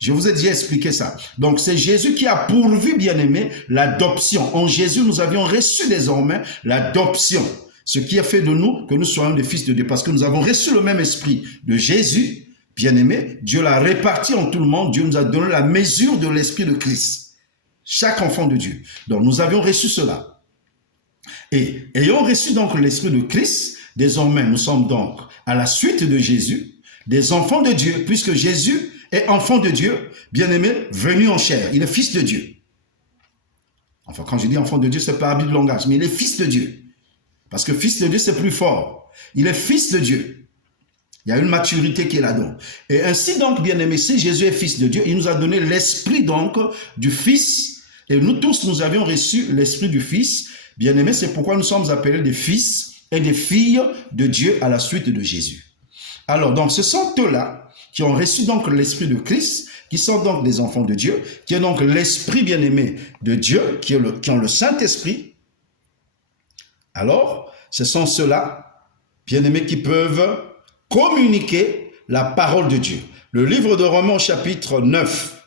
Je vous ai déjà expliqué ça. Donc, c'est Jésus qui a pourvu, bien-aimé, l'adoption. En Jésus, nous avions reçu désormais l'adoption. Ce qui a fait de nous que nous soyons des fils de Dieu. Parce que nous avons reçu le même esprit de Jésus, bien-aimé. Dieu l'a réparti en tout le monde. Dieu nous a donné la mesure de l'esprit de Christ. Chaque enfant de Dieu. Donc, nous avions reçu cela. Et ayant reçu donc l'esprit de Christ, désormais, nous sommes donc à la suite de Jésus, des enfants de Dieu, puisque Jésus est enfant de Dieu, bien-aimé, venu en chair. Il est fils de Dieu. Enfin, quand je dis enfant de Dieu, c'est par habit de langage, mais il est fils de Dieu. Parce que fils de Dieu, c'est plus fort. Il est fils de Dieu. Il y a une maturité qui est là-dedans. Et ainsi donc, bien-aimé, si Jésus est fils de Dieu, il nous a donné l'esprit donc du Fils. Et nous tous, nous avions reçu l'esprit du Fils. Bien-aimé, c'est pourquoi nous sommes appelés des fils et des filles de Dieu à la suite de Jésus. Alors, donc, ce sont eux-là qui ont reçu donc l'esprit de Christ, qui sont donc des enfants de Dieu, qui est donc l'esprit bien-aimé de Dieu, qui ont le Saint-Esprit. Alors, ce sont ceux-là, bien-aimés, qui peuvent communiquer la parole de Dieu. Le livre de Romains, chapitre 9,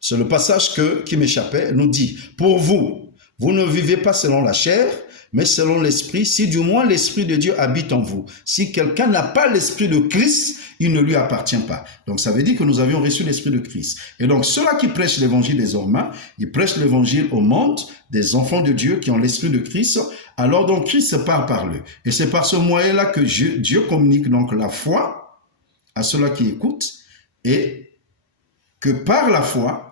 c'est le passage qui m'échappait, nous dit, « Pour vous, vous ne vivez pas selon la chair, mais selon l'esprit, si du moins l'esprit de Dieu habite en vous. Si quelqu'un n'a pas l'esprit de Christ, il ne lui appartient pas. » Donc ça veut dire que nous avions reçu l'esprit de Christ. Et donc ceux-là qui prêchent l'évangile désormais, ils prêchent l'évangile au monde des enfants de Dieu qui ont l'esprit de Christ. Alors donc Christ se parle par eux. Et c'est par ce moyen-là que Dieu communique donc la foi à ceux-là qui écoutent et que par la foi,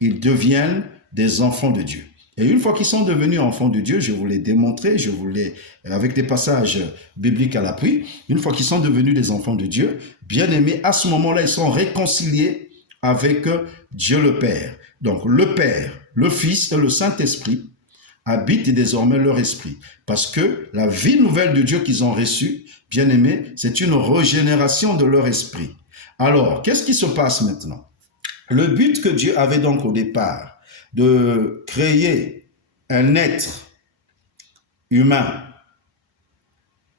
ils deviennent des enfants de Dieu. Et une fois qu'ils sont devenus enfants de Dieu, je vous l'ai démontré, avec des passages bibliques à l'appui, une fois qu'ils sont devenus des enfants de Dieu, bien aimés, à ce moment-là, ils sont réconciliés avec Dieu le Père. Donc le Père, le Fils et le Saint-Esprit habitent désormais leur esprit. Parce que la vie nouvelle de Dieu qu'ils ont reçue, bien aimés, c'est une régénération de leur esprit. Alors, qu'est-ce qui se passe maintenant? Le but que Dieu avait donc au départ, de créer un être humain,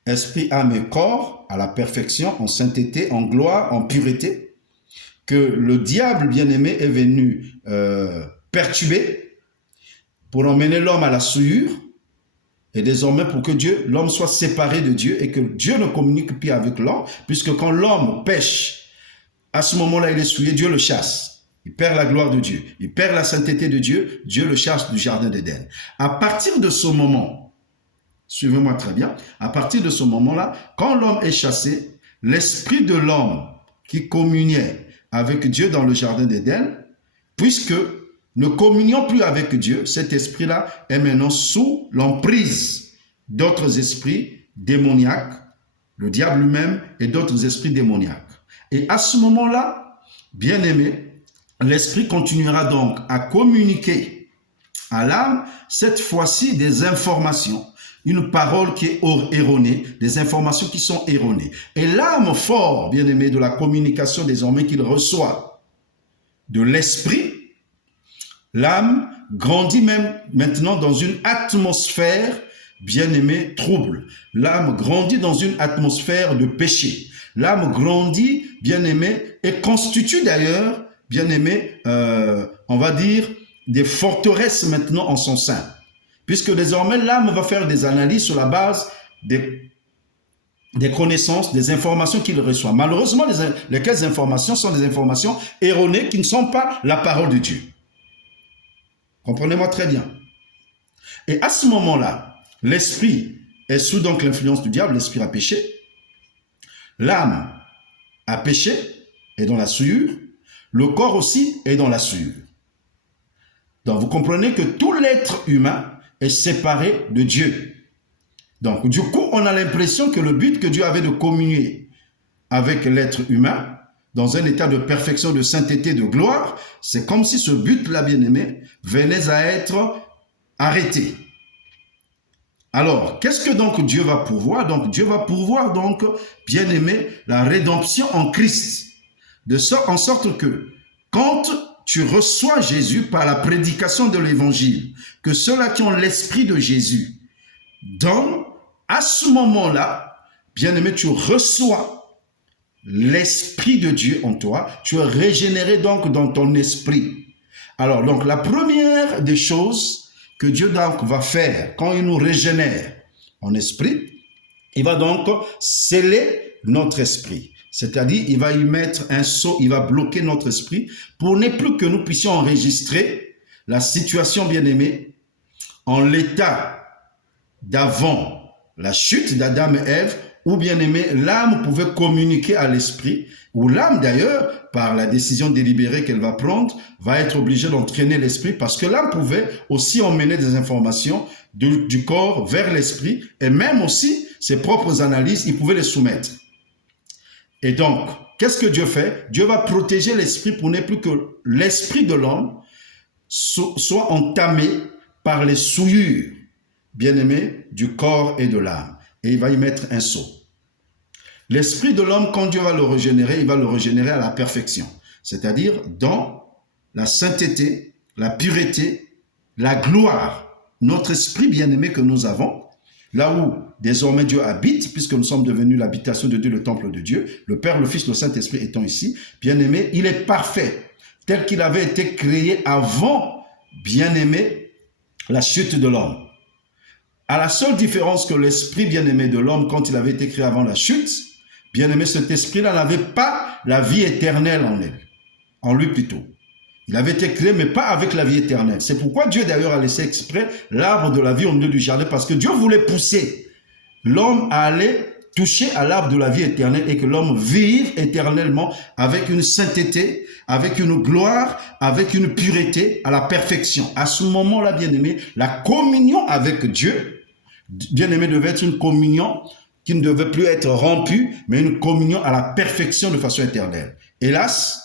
esprit, âme et corps, à la perfection, en sainteté, en gloire, en pureté, que le diable bien-aimé est venu perturber pour emmener l'homme à la souillure, et désormais pour que l'homme soit séparé de Dieu et que Dieu ne communique plus avec l'homme, puisque quand l'homme pêche, à ce moment-là il est souillé, Dieu le chasse. Il perd la gloire de Dieu. Il perd la sainteté de Dieu. Dieu le chasse du jardin d'Éden. À partir de ce moment, suivez-moi très bien, à partir de ce moment-là, quand l'homme est chassé, l'esprit de l'homme qui communiait avec Dieu dans le jardin d'Éden, puisque ne communions plus avec Dieu, cet esprit-là est maintenant sous l'emprise d'autres esprits démoniaques, le diable lui-même et d'autres esprits démoniaques. Et à ce moment-là, bien-aimé, l'esprit continuera donc à communiquer à l'âme, cette fois-ci des informations, une parole qui est erronée, des informations qui sont erronées. Et l'âme fort, bien aimé, de la communication désormais qu'il reçoit de l'esprit, l'âme grandit même maintenant dans une atmosphère, bien aimé, trouble. L'âme grandit dans une atmosphère de péché. L'âme grandit, bien aimé, et constitue d'ailleurs, bien aimé, on va dire, des forteresses maintenant en son sein. Puisque désormais, l'âme va faire des analyses sur la base des connaissances, des informations qu'il reçoit. Malheureusement, lesquelles informations sont des informations erronées qui ne sont pas la parole de Dieu. Comprenez-moi très bien. Et à ce moment-là, l'esprit est sous donc l'influence du diable, l'esprit a péché. L'âme a péché, est dans la souillure. Le corps aussi est dans la souillure. Donc, vous comprenez que tout l'être humain est séparé de Dieu. Donc, du coup, on a l'impression que le but que Dieu avait de communier avec l'être humain, dans un état de perfection, de sainteté, de gloire, c'est comme si ce but-là, bien-aimé, venait à être arrêté. Alors, qu'est-ce que donc Dieu va pourvoir? Donc, Dieu va pourvoir, donc, bien-aimé, la rédemption en Christ. En sorte que, quand tu reçois Jésus par la prédication de l'évangile, que ceux-là qui ont l'esprit de Jésus donnent, à ce moment-là, bien-aimé, tu reçois l'esprit de Dieu en toi, tu es régénéré donc dans ton esprit. Alors, donc, la première des choses que Dieu donc va faire quand il nous régénère en esprit, il va donc sceller notre esprit. C'est-à-dire, il va y mettre un sceau, il va bloquer notre esprit pour ne plus que nous puissions enregistrer la situation, bien-aimée, en l'état d'avant la chute d'Adam et Ève, où, bien aimé, l'âme pouvait communiquer à l'esprit, ou l'âme d'ailleurs, par la décision délibérée qu'elle va prendre, va être obligée d'entraîner l'esprit, parce que l'âme pouvait aussi emmener des informations du corps vers l'esprit, et même aussi ses propres analyses, il pouvait les soumettre. Et donc, qu'est-ce que Dieu fait? Dieu va protéger l'esprit pour ne plus que l'esprit de l'homme soit entamé par les souillures, bien-aimé, du corps et de l'âme. Et il va y mettre un sceau. L'esprit de l'homme, quand Dieu va le régénérer, il va le régénérer à la perfection. C'est-à-dire dans la sainteté, la pureté, la gloire. Notre esprit bien-aimé que nous avons, là où désormais Dieu habite, puisque nous sommes devenus l'habitation de Dieu, le temple de Dieu, le Père, le Fils, le Saint-Esprit étant ici, bien-aimé, il est parfait, tel qu'il avait été créé avant, bien-aimé, la chute de l'homme. À la seule différence que l'esprit bien-aimé de l'homme, quand il avait été créé avant la chute, bien-aimé, cet esprit-là n'avait pas la vie éternelle en elle, en lui plutôt. Il avait été créé, mais pas avec la vie éternelle. C'est pourquoi Dieu d'ailleurs a laissé exprès l'arbre de la vie au milieu du jardin, parce que Dieu voulait pousser l'homme à aller toucher à l'arbre de la vie éternelle et que l'homme vive éternellement avec une sainteté, avec une gloire, avec une pureté à la perfection. À ce moment-là, bien-aimé, la communion avec Dieu, bien-aimé, devait être une communion qui ne devait plus être rompue, mais une communion à la perfection de façon éternelle. Hélas,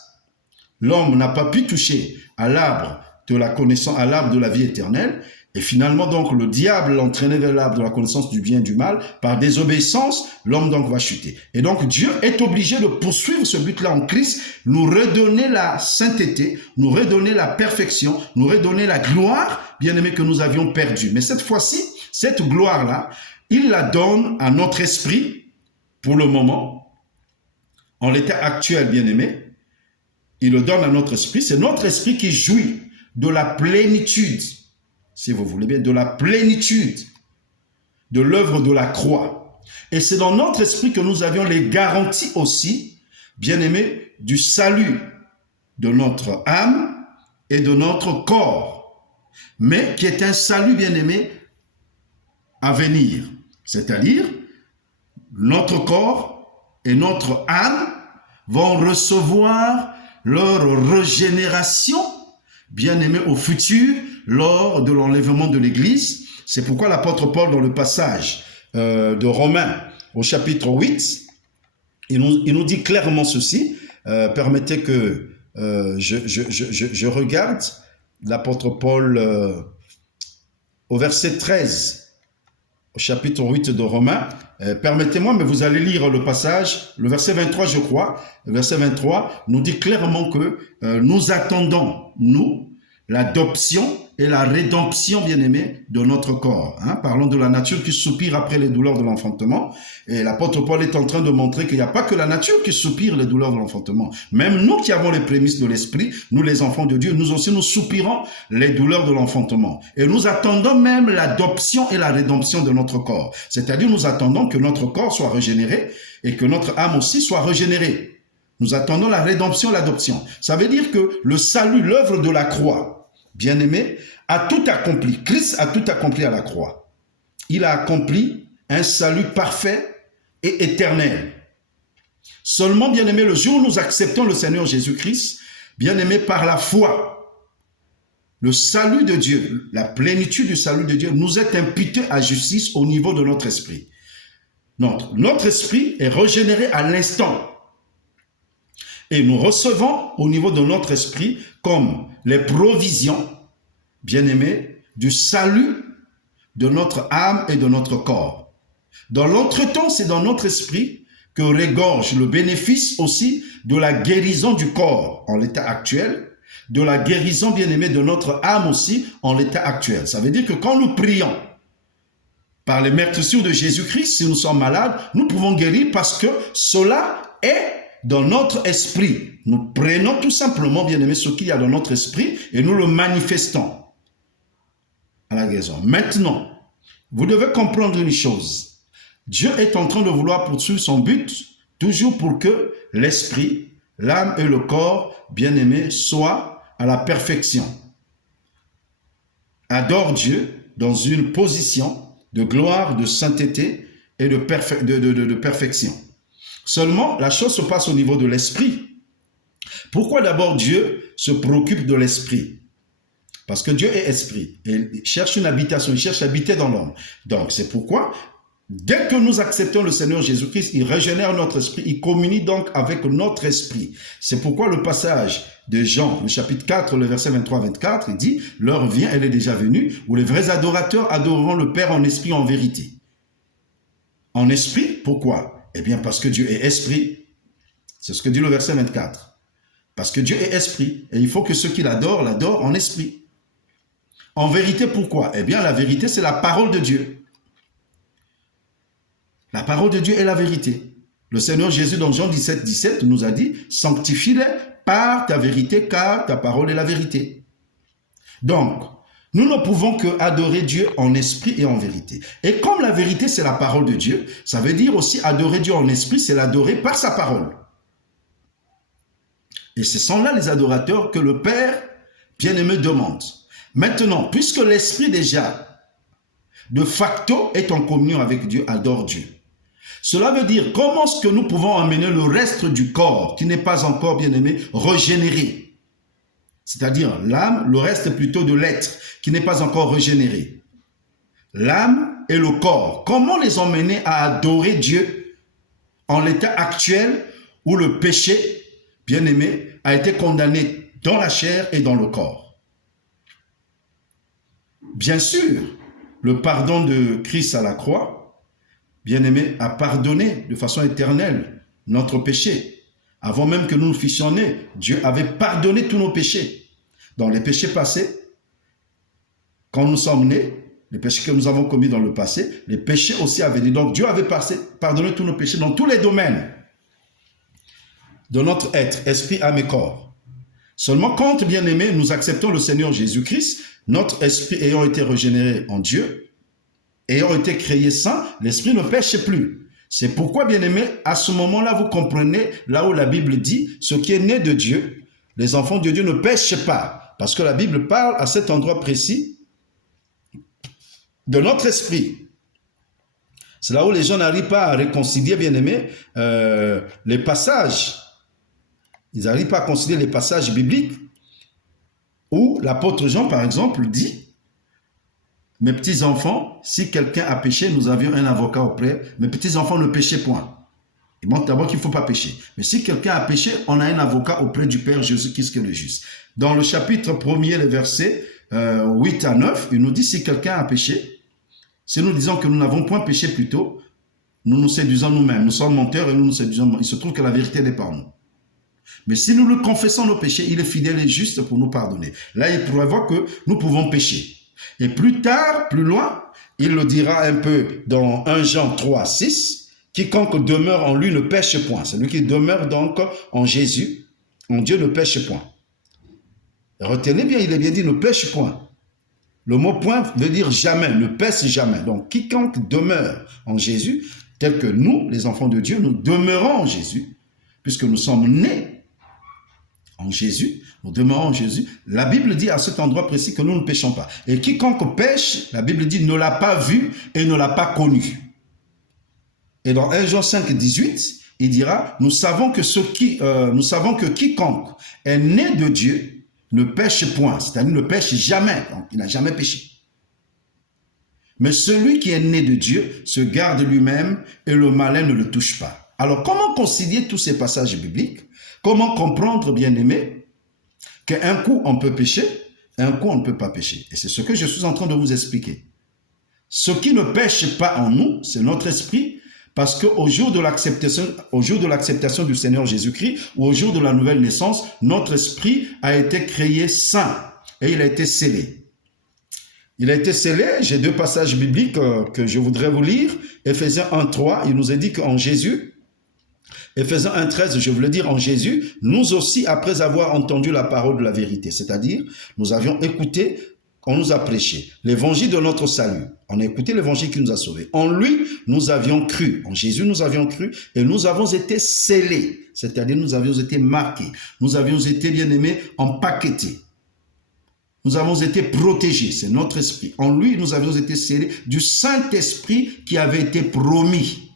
l'homme n'a pas pu toucher à l'arbre de la connaissance, à l'arbre de la vie éternelle. Et finalement, donc, le diable l'entraînait vers l'arbre de la connaissance du bien et du mal. Par désobéissance, l'homme donc va chuter. Et donc, Dieu est obligé de poursuivre ce but-là en Christ, nous redonner la sainteté, nous redonner la perfection, nous redonner la gloire, bien-aimé, que nous avions perdue. Mais cette fois-ci, cette gloire-là, il la donne à notre esprit, pour le moment, en l'état actuel, bien-aimé. Il le donne à notre esprit. C'est notre esprit qui jouit de la plénitude, si vous voulez bien, de la plénitude de l'œuvre de la croix. Et c'est dans notre esprit que nous avions les garanties aussi, bien-aimés, du salut de notre âme et de notre corps, mais qui est un salut, bien-aimé, à venir. C'est-à-dire, notre corps et notre âme vont recevoir leur régénération, bien-aimé, au futur, lors de l'enlèvement de l'Église. C'est pourquoi l'apôtre Paul, dans le passage de Romains, au chapitre 8, il nous dit clairement ceci. Permettez que je regarde l'apôtre Paul au verset 13, au chapitre 8 de Romains. Permettez-moi, mais vous allez lire le passage, le verset 23, je crois. Le verset 23 nous dit clairement que nous attendons, nous, l'adoption et la rédemption, bien-aimée, de notre corps. Parlons de la nature qui soupire après les douleurs de l'enfantement. Et l'apôtre Paul est en train de montrer qu'il n'y a pas que la nature qui soupire les douleurs de l'enfantement. Même nous qui avons les prémices de l'esprit, nous les enfants de Dieu, nous aussi nous soupirons les douleurs de l'enfantement. Et nous attendons même l'adoption et la rédemption de notre corps. C'est-à-dire nous attendons que notre corps soit régénéré et que notre âme aussi soit régénérée. Nous attendons la rédemption, l'adoption. Ça veut dire que le salut, l'œuvre de la croix, bien-aimé, a tout accompli. Christ a tout accompli à la croix. Il a accompli un salut parfait et éternel. Seulement, bien-aimé, le jour où nous acceptons le Seigneur Jésus-Christ, bien-aimé, par la foi, le salut de Dieu, la plénitude du salut de Dieu nous est imputé à justice au niveau de notre esprit. Notre esprit est régénéré à l'instant. Et nous recevons au niveau de notre esprit comme les provisions, bien-aimés, du salut de notre âme et de notre corps. Dans l'entretemps, c'est dans notre esprit que regorge le bénéfice aussi de la guérison du corps en l'état actuel, de la guérison, bien-aimée, de notre âme aussi en l'état actuel. Ça veut dire que quand nous prions par les meurtrissures de Jésus-Christ, si nous sommes malades, nous pouvons guérir parce que cela est dans notre esprit. Nous prenons tout simplement, bien-aimé, ce qu'il y a dans notre esprit et nous le manifestons à la guérison. Maintenant, vous devez comprendre une chose. Dieu est en train de vouloir poursuivre son but, toujours pour que l'esprit, l'âme et le corps, bien-aimé, soient à la perfection. Adore Dieu dans une position de gloire, de sainteté et de perfection. Seulement, la chose se passe au niveau de l'esprit. Pourquoi d'abord Dieu se préoccupe de l'esprit? Parce que Dieu est esprit et il cherche une habitation, il cherche à habiter dans l'homme. Donc, c'est pourquoi, dès que nous acceptons le Seigneur Jésus-Christ, il régénère notre esprit, il communie donc avec notre esprit. C'est pourquoi le passage de Jean, le chapitre 4, le verset 23-24, il dit « L'heure vient, elle est déjà venue, où les vrais adorateurs adoreront le Père en esprit et en vérité. » En esprit, pourquoi? Eh bien, parce que Dieu est esprit. C'est ce que dit le verset 24. Parce que Dieu est esprit. Et il faut que ceux qui l'adorent, l'adorent en esprit. En vérité, pourquoi? Eh bien, la vérité, c'est la parole de Dieu. La parole de Dieu est la vérité. Le Seigneur Jésus, dans Jean 17, 17, nous a dit « Sanctifie-les par ta vérité, car ta parole est la vérité. » Donc, nous ne pouvons que adorer Dieu en esprit et en vérité. Et comme la vérité, c'est la parole de Dieu, ça veut dire aussi adorer Dieu en esprit, c'est l'adorer par sa parole. Et ce sont là les adorateurs que le Père bien-aimé demande. Maintenant, puisque l'esprit déjà, de facto, est en communion avec Dieu, adore Dieu. Cela veut dire comment est-ce que nous pouvons amener le reste du corps, qui n'est pas encore bien-aimé, régénéré. C'est-à-dire l'âme, le reste plutôt de l'être, qui n'est pas encore régénéré. L'âme et le corps, comment les emmener à adorer Dieu en l'état actuel où le péché, bien-aimé, a été condamné dans la chair et dans le corps. Bien sûr, le pardon de Christ à la croix, bien-aimé, a pardonné de façon éternelle notre péché. Avant même que nous nous fissions nés, Dieu avait pardonné tous nos péchés. Dans les péchés passés, quand nous sommes nés, les péchés que nous avons commis dans le passé, les péchés aussi avaient dit. Donc Dieu avait pardonné tous nos péchés dans tous les domaines de notre être, esprit, âme et corps. Seulement quand, bien-aimés, nous acceptons le Seigneur Jésus-Christ, notre esprit ayant été régénéré en Dieu, ayant été créé saint, l'esprit ne pêche plus. C'est pourquoi, bien-aimés, à ce moment-là, vous comprenez, là où la Bible dit, ce qui est né de Dieu, les enfants de Dieu ne pêchent pas. Parce que la Bible parle à cet endroit précis de notre esprit. C'est là où les gens n'arrivent pas à réconcilier, bien-aimés, les passages. Ils n'arrivent pas à concilier les passages bibliques où l'apôtre Jean, par exemple, dit « Mes petits-enfants, si quelqu'un a péché, nous avions un avocat auprès. Mes petits-enfants ne péchaient point. » Il montre d'abord qu'il ne faut pas pécher. Mais si quelqu'un a péché, on a un avocat auprès du Père Jésus-Christ qui est le juste. Dans le chapitre 1er, les versets 8 à 9, il nous dit si quelqu'un a péché, si nous disons que nous n'avons point péché plutôt, nous nous séduisons nous-mêmes. Nous sommes menteurs et nous nous séduisons. Il se trouve que la vérité n'est pas en nous. Mais si nous le confessons nos péchés, il est fidèle et juste pour nous pardonner. Là, il prévoit que nous pouvons pécher. Et plus tard, plus loin, il le dira un peu dans 1 Jean 3, 6, quiconque demeure en lui ne pêche point. Celui qui demeure donc en Jésus, en Dieu, ne pêche point. Retenez bien, il est bien dit ne pêche point. Le mot point veut dire jamais, ne pêche jamais. Donc, quiconque demeure en Jésus, tel que nous, les enfants de Dieu, nous demeurons en Jésus, puisque nous sommes nés en Jésus, nous demeurons en Jésus. La Bible dit à cet endroit précis que nous ne péchons pas. Et quiconque pêche, la Bible dit ne l'a pas vu et ne l'a pas connu. Et dans 1 Jean 5, 18, il dira, nous savons que quiconque est né de Dieu ne pêche point, c'est-à-dire ne pêche jamais, donc il n'a jamais péché. Mais celui qui est né de Dieu se garde lui-même et le malin ne le touche pas. Alors comment concilier tous ces passages bibliques? Comment comprendre, bien-aimé, qu'un coup on peut pécher, un coup on ne peut pas pécher? Et c'est ce que je suis en train de vous expliquer. Ce qui ne pêche pas en nous, c'est notre esprit. Parce qu'au jour de l'acceptation du Seigneur Jésus-Christ, ou au jour de la nouvelle naissance, notre esprit a été créé saint et il a été scellé. Il a été scellé, j'ai deux passages bibliques que je voudrais vous lire. Éphésiens 1:3, il nous est dit qu'en Jésus, Éphésiens 1:13, je veux le dire, en Jésus, nous aussi, après avoir entendu la parole de la vérité, c'est-à-dire, nous avions écouté, on nous a prêché l'évangile de notre salut. On a écouté l'évangile qui nous a sauvés. En lui, nous avions cru. En Jésus, nous avions cru et nous avons été scellés. C'est-à-dire, nous avions été marqués. Nous avions été, bien-aimés, empaquetés. nous avons été protégés, c'est notre esprit. En lui, nous avions été scellés du Saint-Esprit qui avait été promis.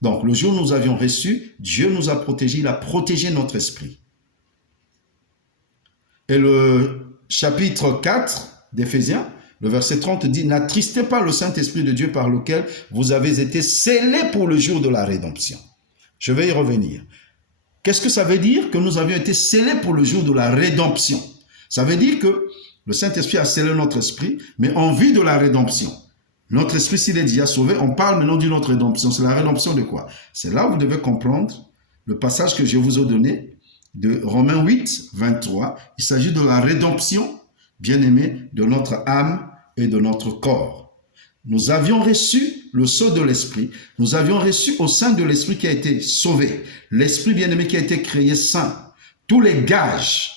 Donc, le jour où nous avions reçu, Dieu nous a protégés, il a protégé notre esprit. Et le chapitre 4 d'Éphésiens, le verset 30 dit « N'attristez pas le Saint-Esprit de Dieu par lequel vous avez été scellés pour le jour de la rédemption. » Je vais y revenir. Qu'est-ce que ça veut dire que nous avions été scellés pour le jour de la rédemption? Ça veut dire que le Saint-Esprit a scellé notre esprit, mais en vue de la rédemption. Notre esprit, s'il est déjà sauvé, on parle maintenant d'une autre rédemption. C'est la rédemption de quoi? C'est là où vous devez comprendre le passage que je vous ai donné de Romains 8, 23. Il s'agit de la rédemption, bien-aimé, de notre âme et de notre corps. Nous avions reçu le sceau de l'esprit. Nous avions reçu au sein de l'esprit qui a été sauvé. L'esprit bien-aimé qui a été créé saint. Tous les gages,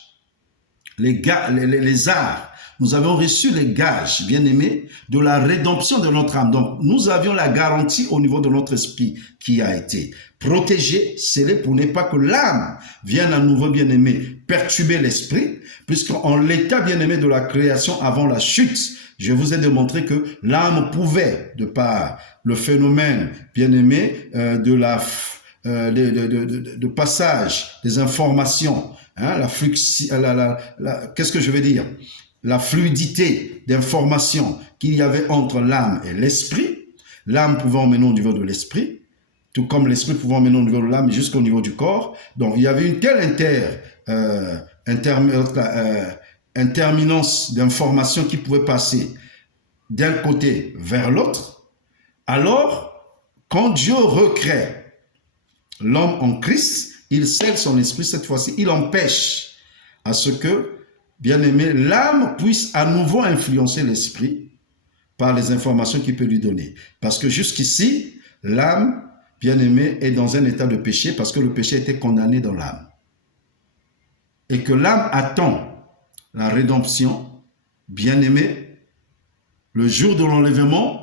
les arts, nous avons reçu les gages, bien-aimés, de la rédemption de notre âme. Donc, nous avions la garantie au niveau de notre esprit qui a été protégé, scellé, pour ne pas que l'âme vienne à nouveau, bien-aimé, perturber l'esprit, puisqu'en l'état, bien-aimé, de la création avant la chute, je vous ai démontré que l'âme pouvait, de par le phénomène, bien-aimé, de passage des informations, hein, qu'est-ce que je vais dire? La fluidité d'informations qu'il y avait entre l'âme et l'esprit. L'âme pouvait emmener au niveau de l'esprit, tout comme l'esprit pouvait emmener au niveau de l'âme jusqu'au niveau du corps. Donc, il y avait une telle interminence d'informations qui pouvait passer d'un côté vers l'autre. Alors, quand Dieu recrée l'homme en Christ, il scelle son esprit cette fois-ci. Il empêche à ce que, bien-aimé, l'âme puisse à nouveau influencer l'esprit par les informations qu'il peut lui donner. Parce que jusqu'ici, l'âme, bien-aimé, est dans un état de péché parce que le péché était condamné dans l'âme. Et que l'âme attend la rédemption, bien-aimé, le jour de l'enlèvement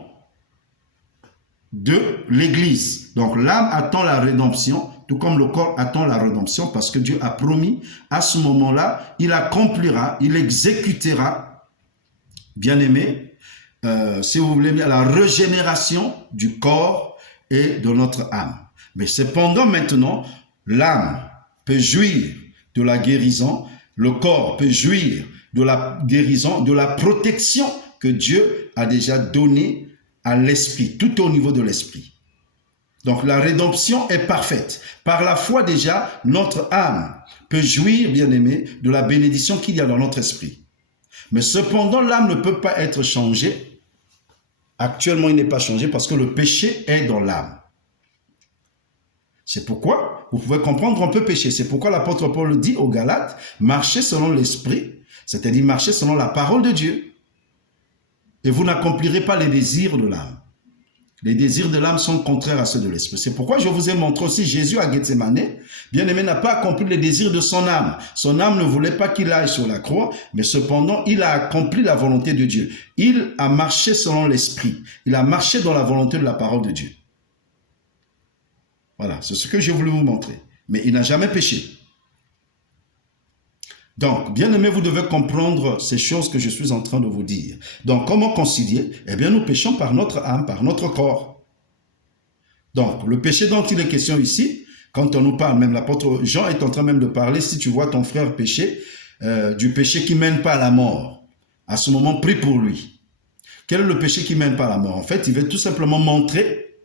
de l'Église. Donc l'âme attend la rédemption, tout comme le corps attend la rédemption, parce que Dieu a promis, à ce moment-là, il accomplira, il exécutera, bien-aimé, si vous voulez, la régénération du corps et de notre âme. Mais cependant, maintenant, l'âme peut jouir de la guérison, le corps peut jouir de la guérison, de la protection que Dieu a déjà donnée à l'esprit, tout au niveau de l'esprit. Donc la rédemption est parfaite. Par la foi déjà, notre âme peut jouir, bien-aimé, de la bénédiction qu'il y a dans notre esprit. Mais cependant, l'âme ne peut pas être changée. Actuellement, il n'est pas changé parce que le péché est dans l'âme. C'est pourquoi, vous pouvez comprendre, on peut pécher. C'est pourquoi l'apôtre Paul dit aux Galates, marchez selon l'esprit, c'est-à-dire marchez selon la parole de Dieu. Et vous n'accomplirez pas les désirs de l'âme. Les désirs de l'âme sont contraires à ceux de l'esprit. C'est pourquoi je vous ai montré aussi Jésus à Gethsémane, bien-aimé, n'a pas accompli les désirs de son âme. Son âme ne voulait pas qu'il aille sur la croix, mais cependant, il a accompli la volonté de Dieu. Il a marché selon l'esprit. Il a marché dans la volonté de la parole de Dieu. Voilà, c'est ce que j'ai voulu vous montrer. Mais il n'a jamais péché. Donc, bien aimé, vous devez comprendre ces choses que je suis en train de vous dire. Donc, comment concilier? Eh bien, nous péchons par notre âme, par notre corps. Donc, le péché dont il est question ici, quand on nous parle, même l'apôtre Jean est en train même de parler, si tu vois ton frère pécher, du péché qui ne mène pas à la mort, à ce moment, prie pour lui. Quel est le péché qui ne mène pas à la mort? En fait, il veut tout simplement montrer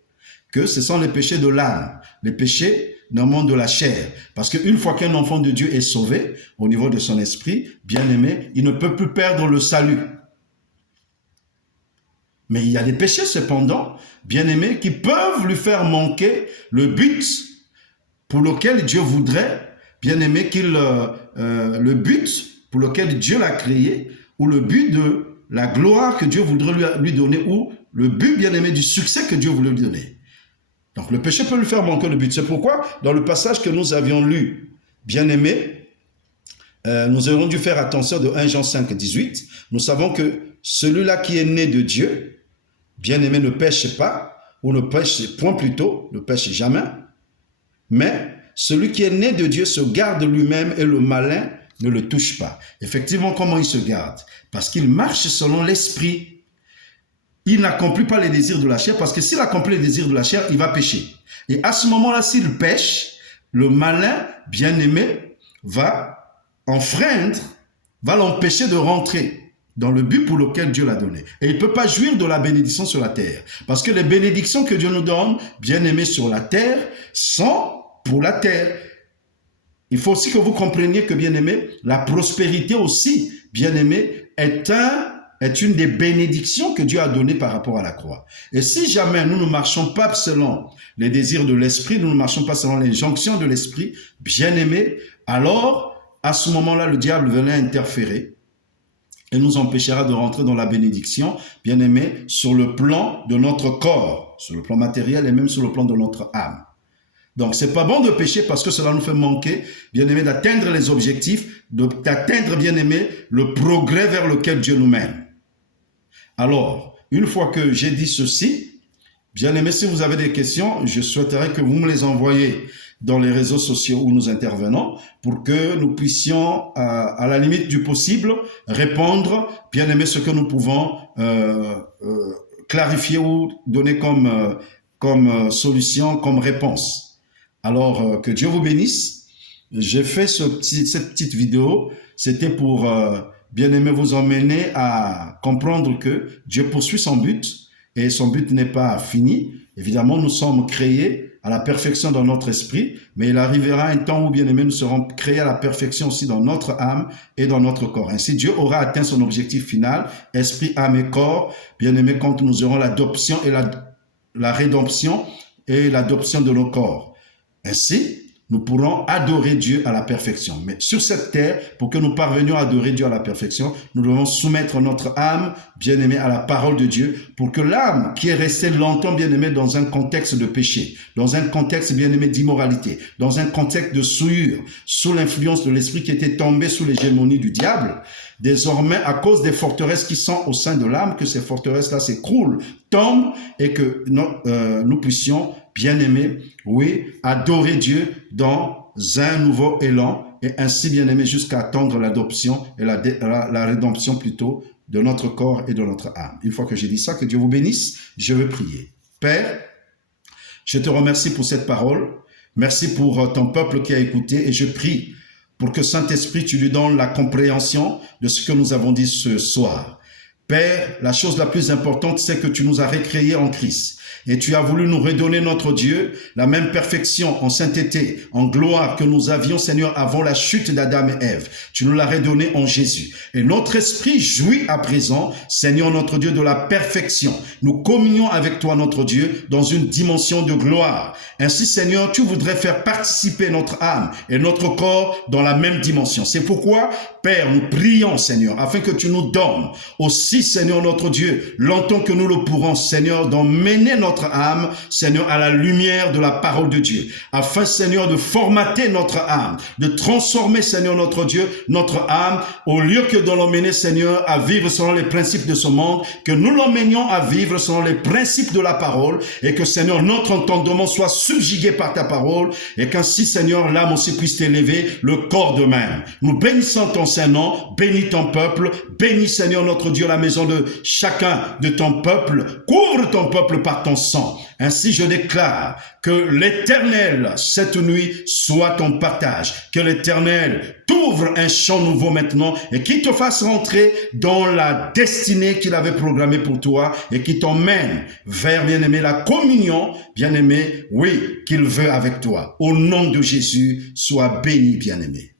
que ce sont les péchés de l'âme, les péchés dans le monde de la chair. Parce qu'une fois qu'un enfant de Dieu est sauvé, au niveau de son esprit, bien-aimé, il ne peut plus perdre le salut. Mais il y a des péchés cependant, bien-aimés, qui peuvent lui faire manquer le but pour lequel Dieu voudrait, bien-aimé, le but pour lequel Dieu l'a créé, ou le but de la gloire que Dieu voudrait lui donner, ou le but, bien-aimé, du succès que Dieu voulait lui donner. Donc, le péché peut lui faire manquer le but. C'est pourquoi, dans le passage que nous avions lu, bien-aimé, nous aurions dû faire attention de 1 Jean 5, 18. Nous savons que celui-là qui est né de Dieu, bien-aimé, ne pêche pas, ou ne pêche point plutôt, ne pêche jamais. Mais celui qui est né de Dieu se garde lui-même et le malin ne le touche pas. Effectivement, comment il se garde? Parce qu'il marche selon l'esprit. Il n'accomplit pas les désirs de la chair, parce que s'il accomplit les désirs de la chair, il va pécher. Et à ce moment-là, s'il pêche, le malin, bien-aimé, va enfreindre, va l'empêcher de rentrer dans le but pour lequel Dieu l'a donné. Et il ne peut pas jouir de la bénédiction sur la terre. Parce que les bénédictions que Dieu nous donne, bien-aimés sur la terre, sont pour la terre. Il faut aussi que vous compreniez que, bien-aimés, la prospérité aussi, bien-aimés, est une des bénédictions que Dieu a données par rapport à la croix. Et si jamais nous ne marchons pas selon les désirs de l'esprit, nous ne marchons pas selon les jonctions de l'esprit, bien-aimés, alors, à ce moment-là, le diable venait interférer et nous empêchera de rentrer dans la bénédiction, bien-aimés, sur le plan de notre corps, sur le plan matériel et même sur le plan de notre âme. Donc, c'est pas bon de pécher parce que cela nous fait manquer, bien-aimés, d'atteindre les objectifs, d'atteindre, bien-aimés, le progrès vers lequel Dieu nous mène. Alors, une fois que j'ai dit ceci, bien-aimés, si vous avez des questions, je souhaiterais que vous me les envoyiez dans les réseaux sociaux où nous intervenons pour que nous puissions, à la limite du possible, répondre, bien-aimés, ce que nous pouvons clarifier ou donner comme solution, comme réponse. Alors, que Dieu vous bénisse. J'ai fait cette petite vidéo, c'était pour, bien-aimés, vous emmener à comprendre que Dieu poursuit son but et son but n'est pas fini. Évidemment, nous sommes créés à la perfection dans notre esprit, mais il arrivera un temps où, bien-aimés, nous serons créés à la perfection aussi dans notre âme et dans notre corps. Ainsi, Dieu aura atteint son objectif final, esprit, âme et corps, bien-aimés, quand nous aurons l'adoption et la rédemption et l'adoption de nos corps. Ainsi, nous pourrons adorer Dieu à la perfection. Mais sur cette terre, pour que nous parvenions à adorer Dieu à la perfection, nous devons soumettre notre âme, bien-aimée, à la parole de Dieu, pour que l'âme qui est restée longtemps, bien-aimée, dans un contexte de péché, dans un contexte, bien-aimé, d'immoralité, dans un contexte de souillure, sous l'influence de l'esprit qui était tombé sous l'hégémonie du diable, désormais, à cause des forteresses qui sont au sein de l'âme, que ces forteresses-là s'écroulent, tombent, et que nous puissions, bien-aimés, oui, adorer Dieu dans un nouveau élan, et ainsi, bien-aimés, jusqu'à attendre l'adoption et la rédemption plutôt de notre corps et de notre âme. Une fois que j'ai dit ça, que Dieu vous bénisse, je veux prier. Père, je te remercie pour cette parole. Merci pour ton peuple qui a écouté, et je prie pour que Saint-Esprit, tu lui donnes la compréhension de ce que nous avons dit ce soir. Père, la chose la plus importante, c'est que tu nous as récréés en Christ. Et tu as voulu nous redonner, notre Dieu, la même perfection en sainteté, en gloire que nous avions, Seigneur, avant la chute d'Adam et Ève. Tu nous l'as redonné en Jésus. Et notre esprit jouit à présent, Seigneur, notre Dieu, de la perfection. Nous communions avec toi, notre Dieu, dans une dimension de gloire. Ainsi, Seigneur, tu voudrais faire participer notre âme et notre corps dans la même dimension. C'est pourquoi, Père, nous prions, Seigneur, afin que tu nous donnes aussi, Seigneur, notre Dieu, longtemps que nous le pourrons, Seigneur, d'emmener notre âme, Seigneur, à la lumière de la parole de Dieu, afin, Seigneur, de formater notre âme, de transformer, Seigneur, notre Dieu, notre âme, au lieu que de l'emmener, Seigneur, à vivre selon les principes de ce monde, que nous l'emmenions à vivre selon les principes de la parole, et que, Seigneur, notre entendement soit subjugué par ta parole, et qu'ainsi, Seigneur, l'âme aussi puisse t'élever, le corps de même. Nous bénissons ton Saint-Nom, bénis ton peuple, bénis, Seigneur, notre Dieu, la maison de chacun de ton peuple, couvre ton peuple par ton sang. Ainsi, je déclare que l'Éternel, cette nuit, soit ton partage. Que l'Éternel t'ouvre un champ nouveau maintenant et qu'il te fasse rentrer dans la destinée qu'il avait programmée pour toi et qui t'emmène vers, bien-aimé, la communion, bien-aimé, oui, qu'il veut avec toi. Au nom de Jésus, sois béni, bien-aimé.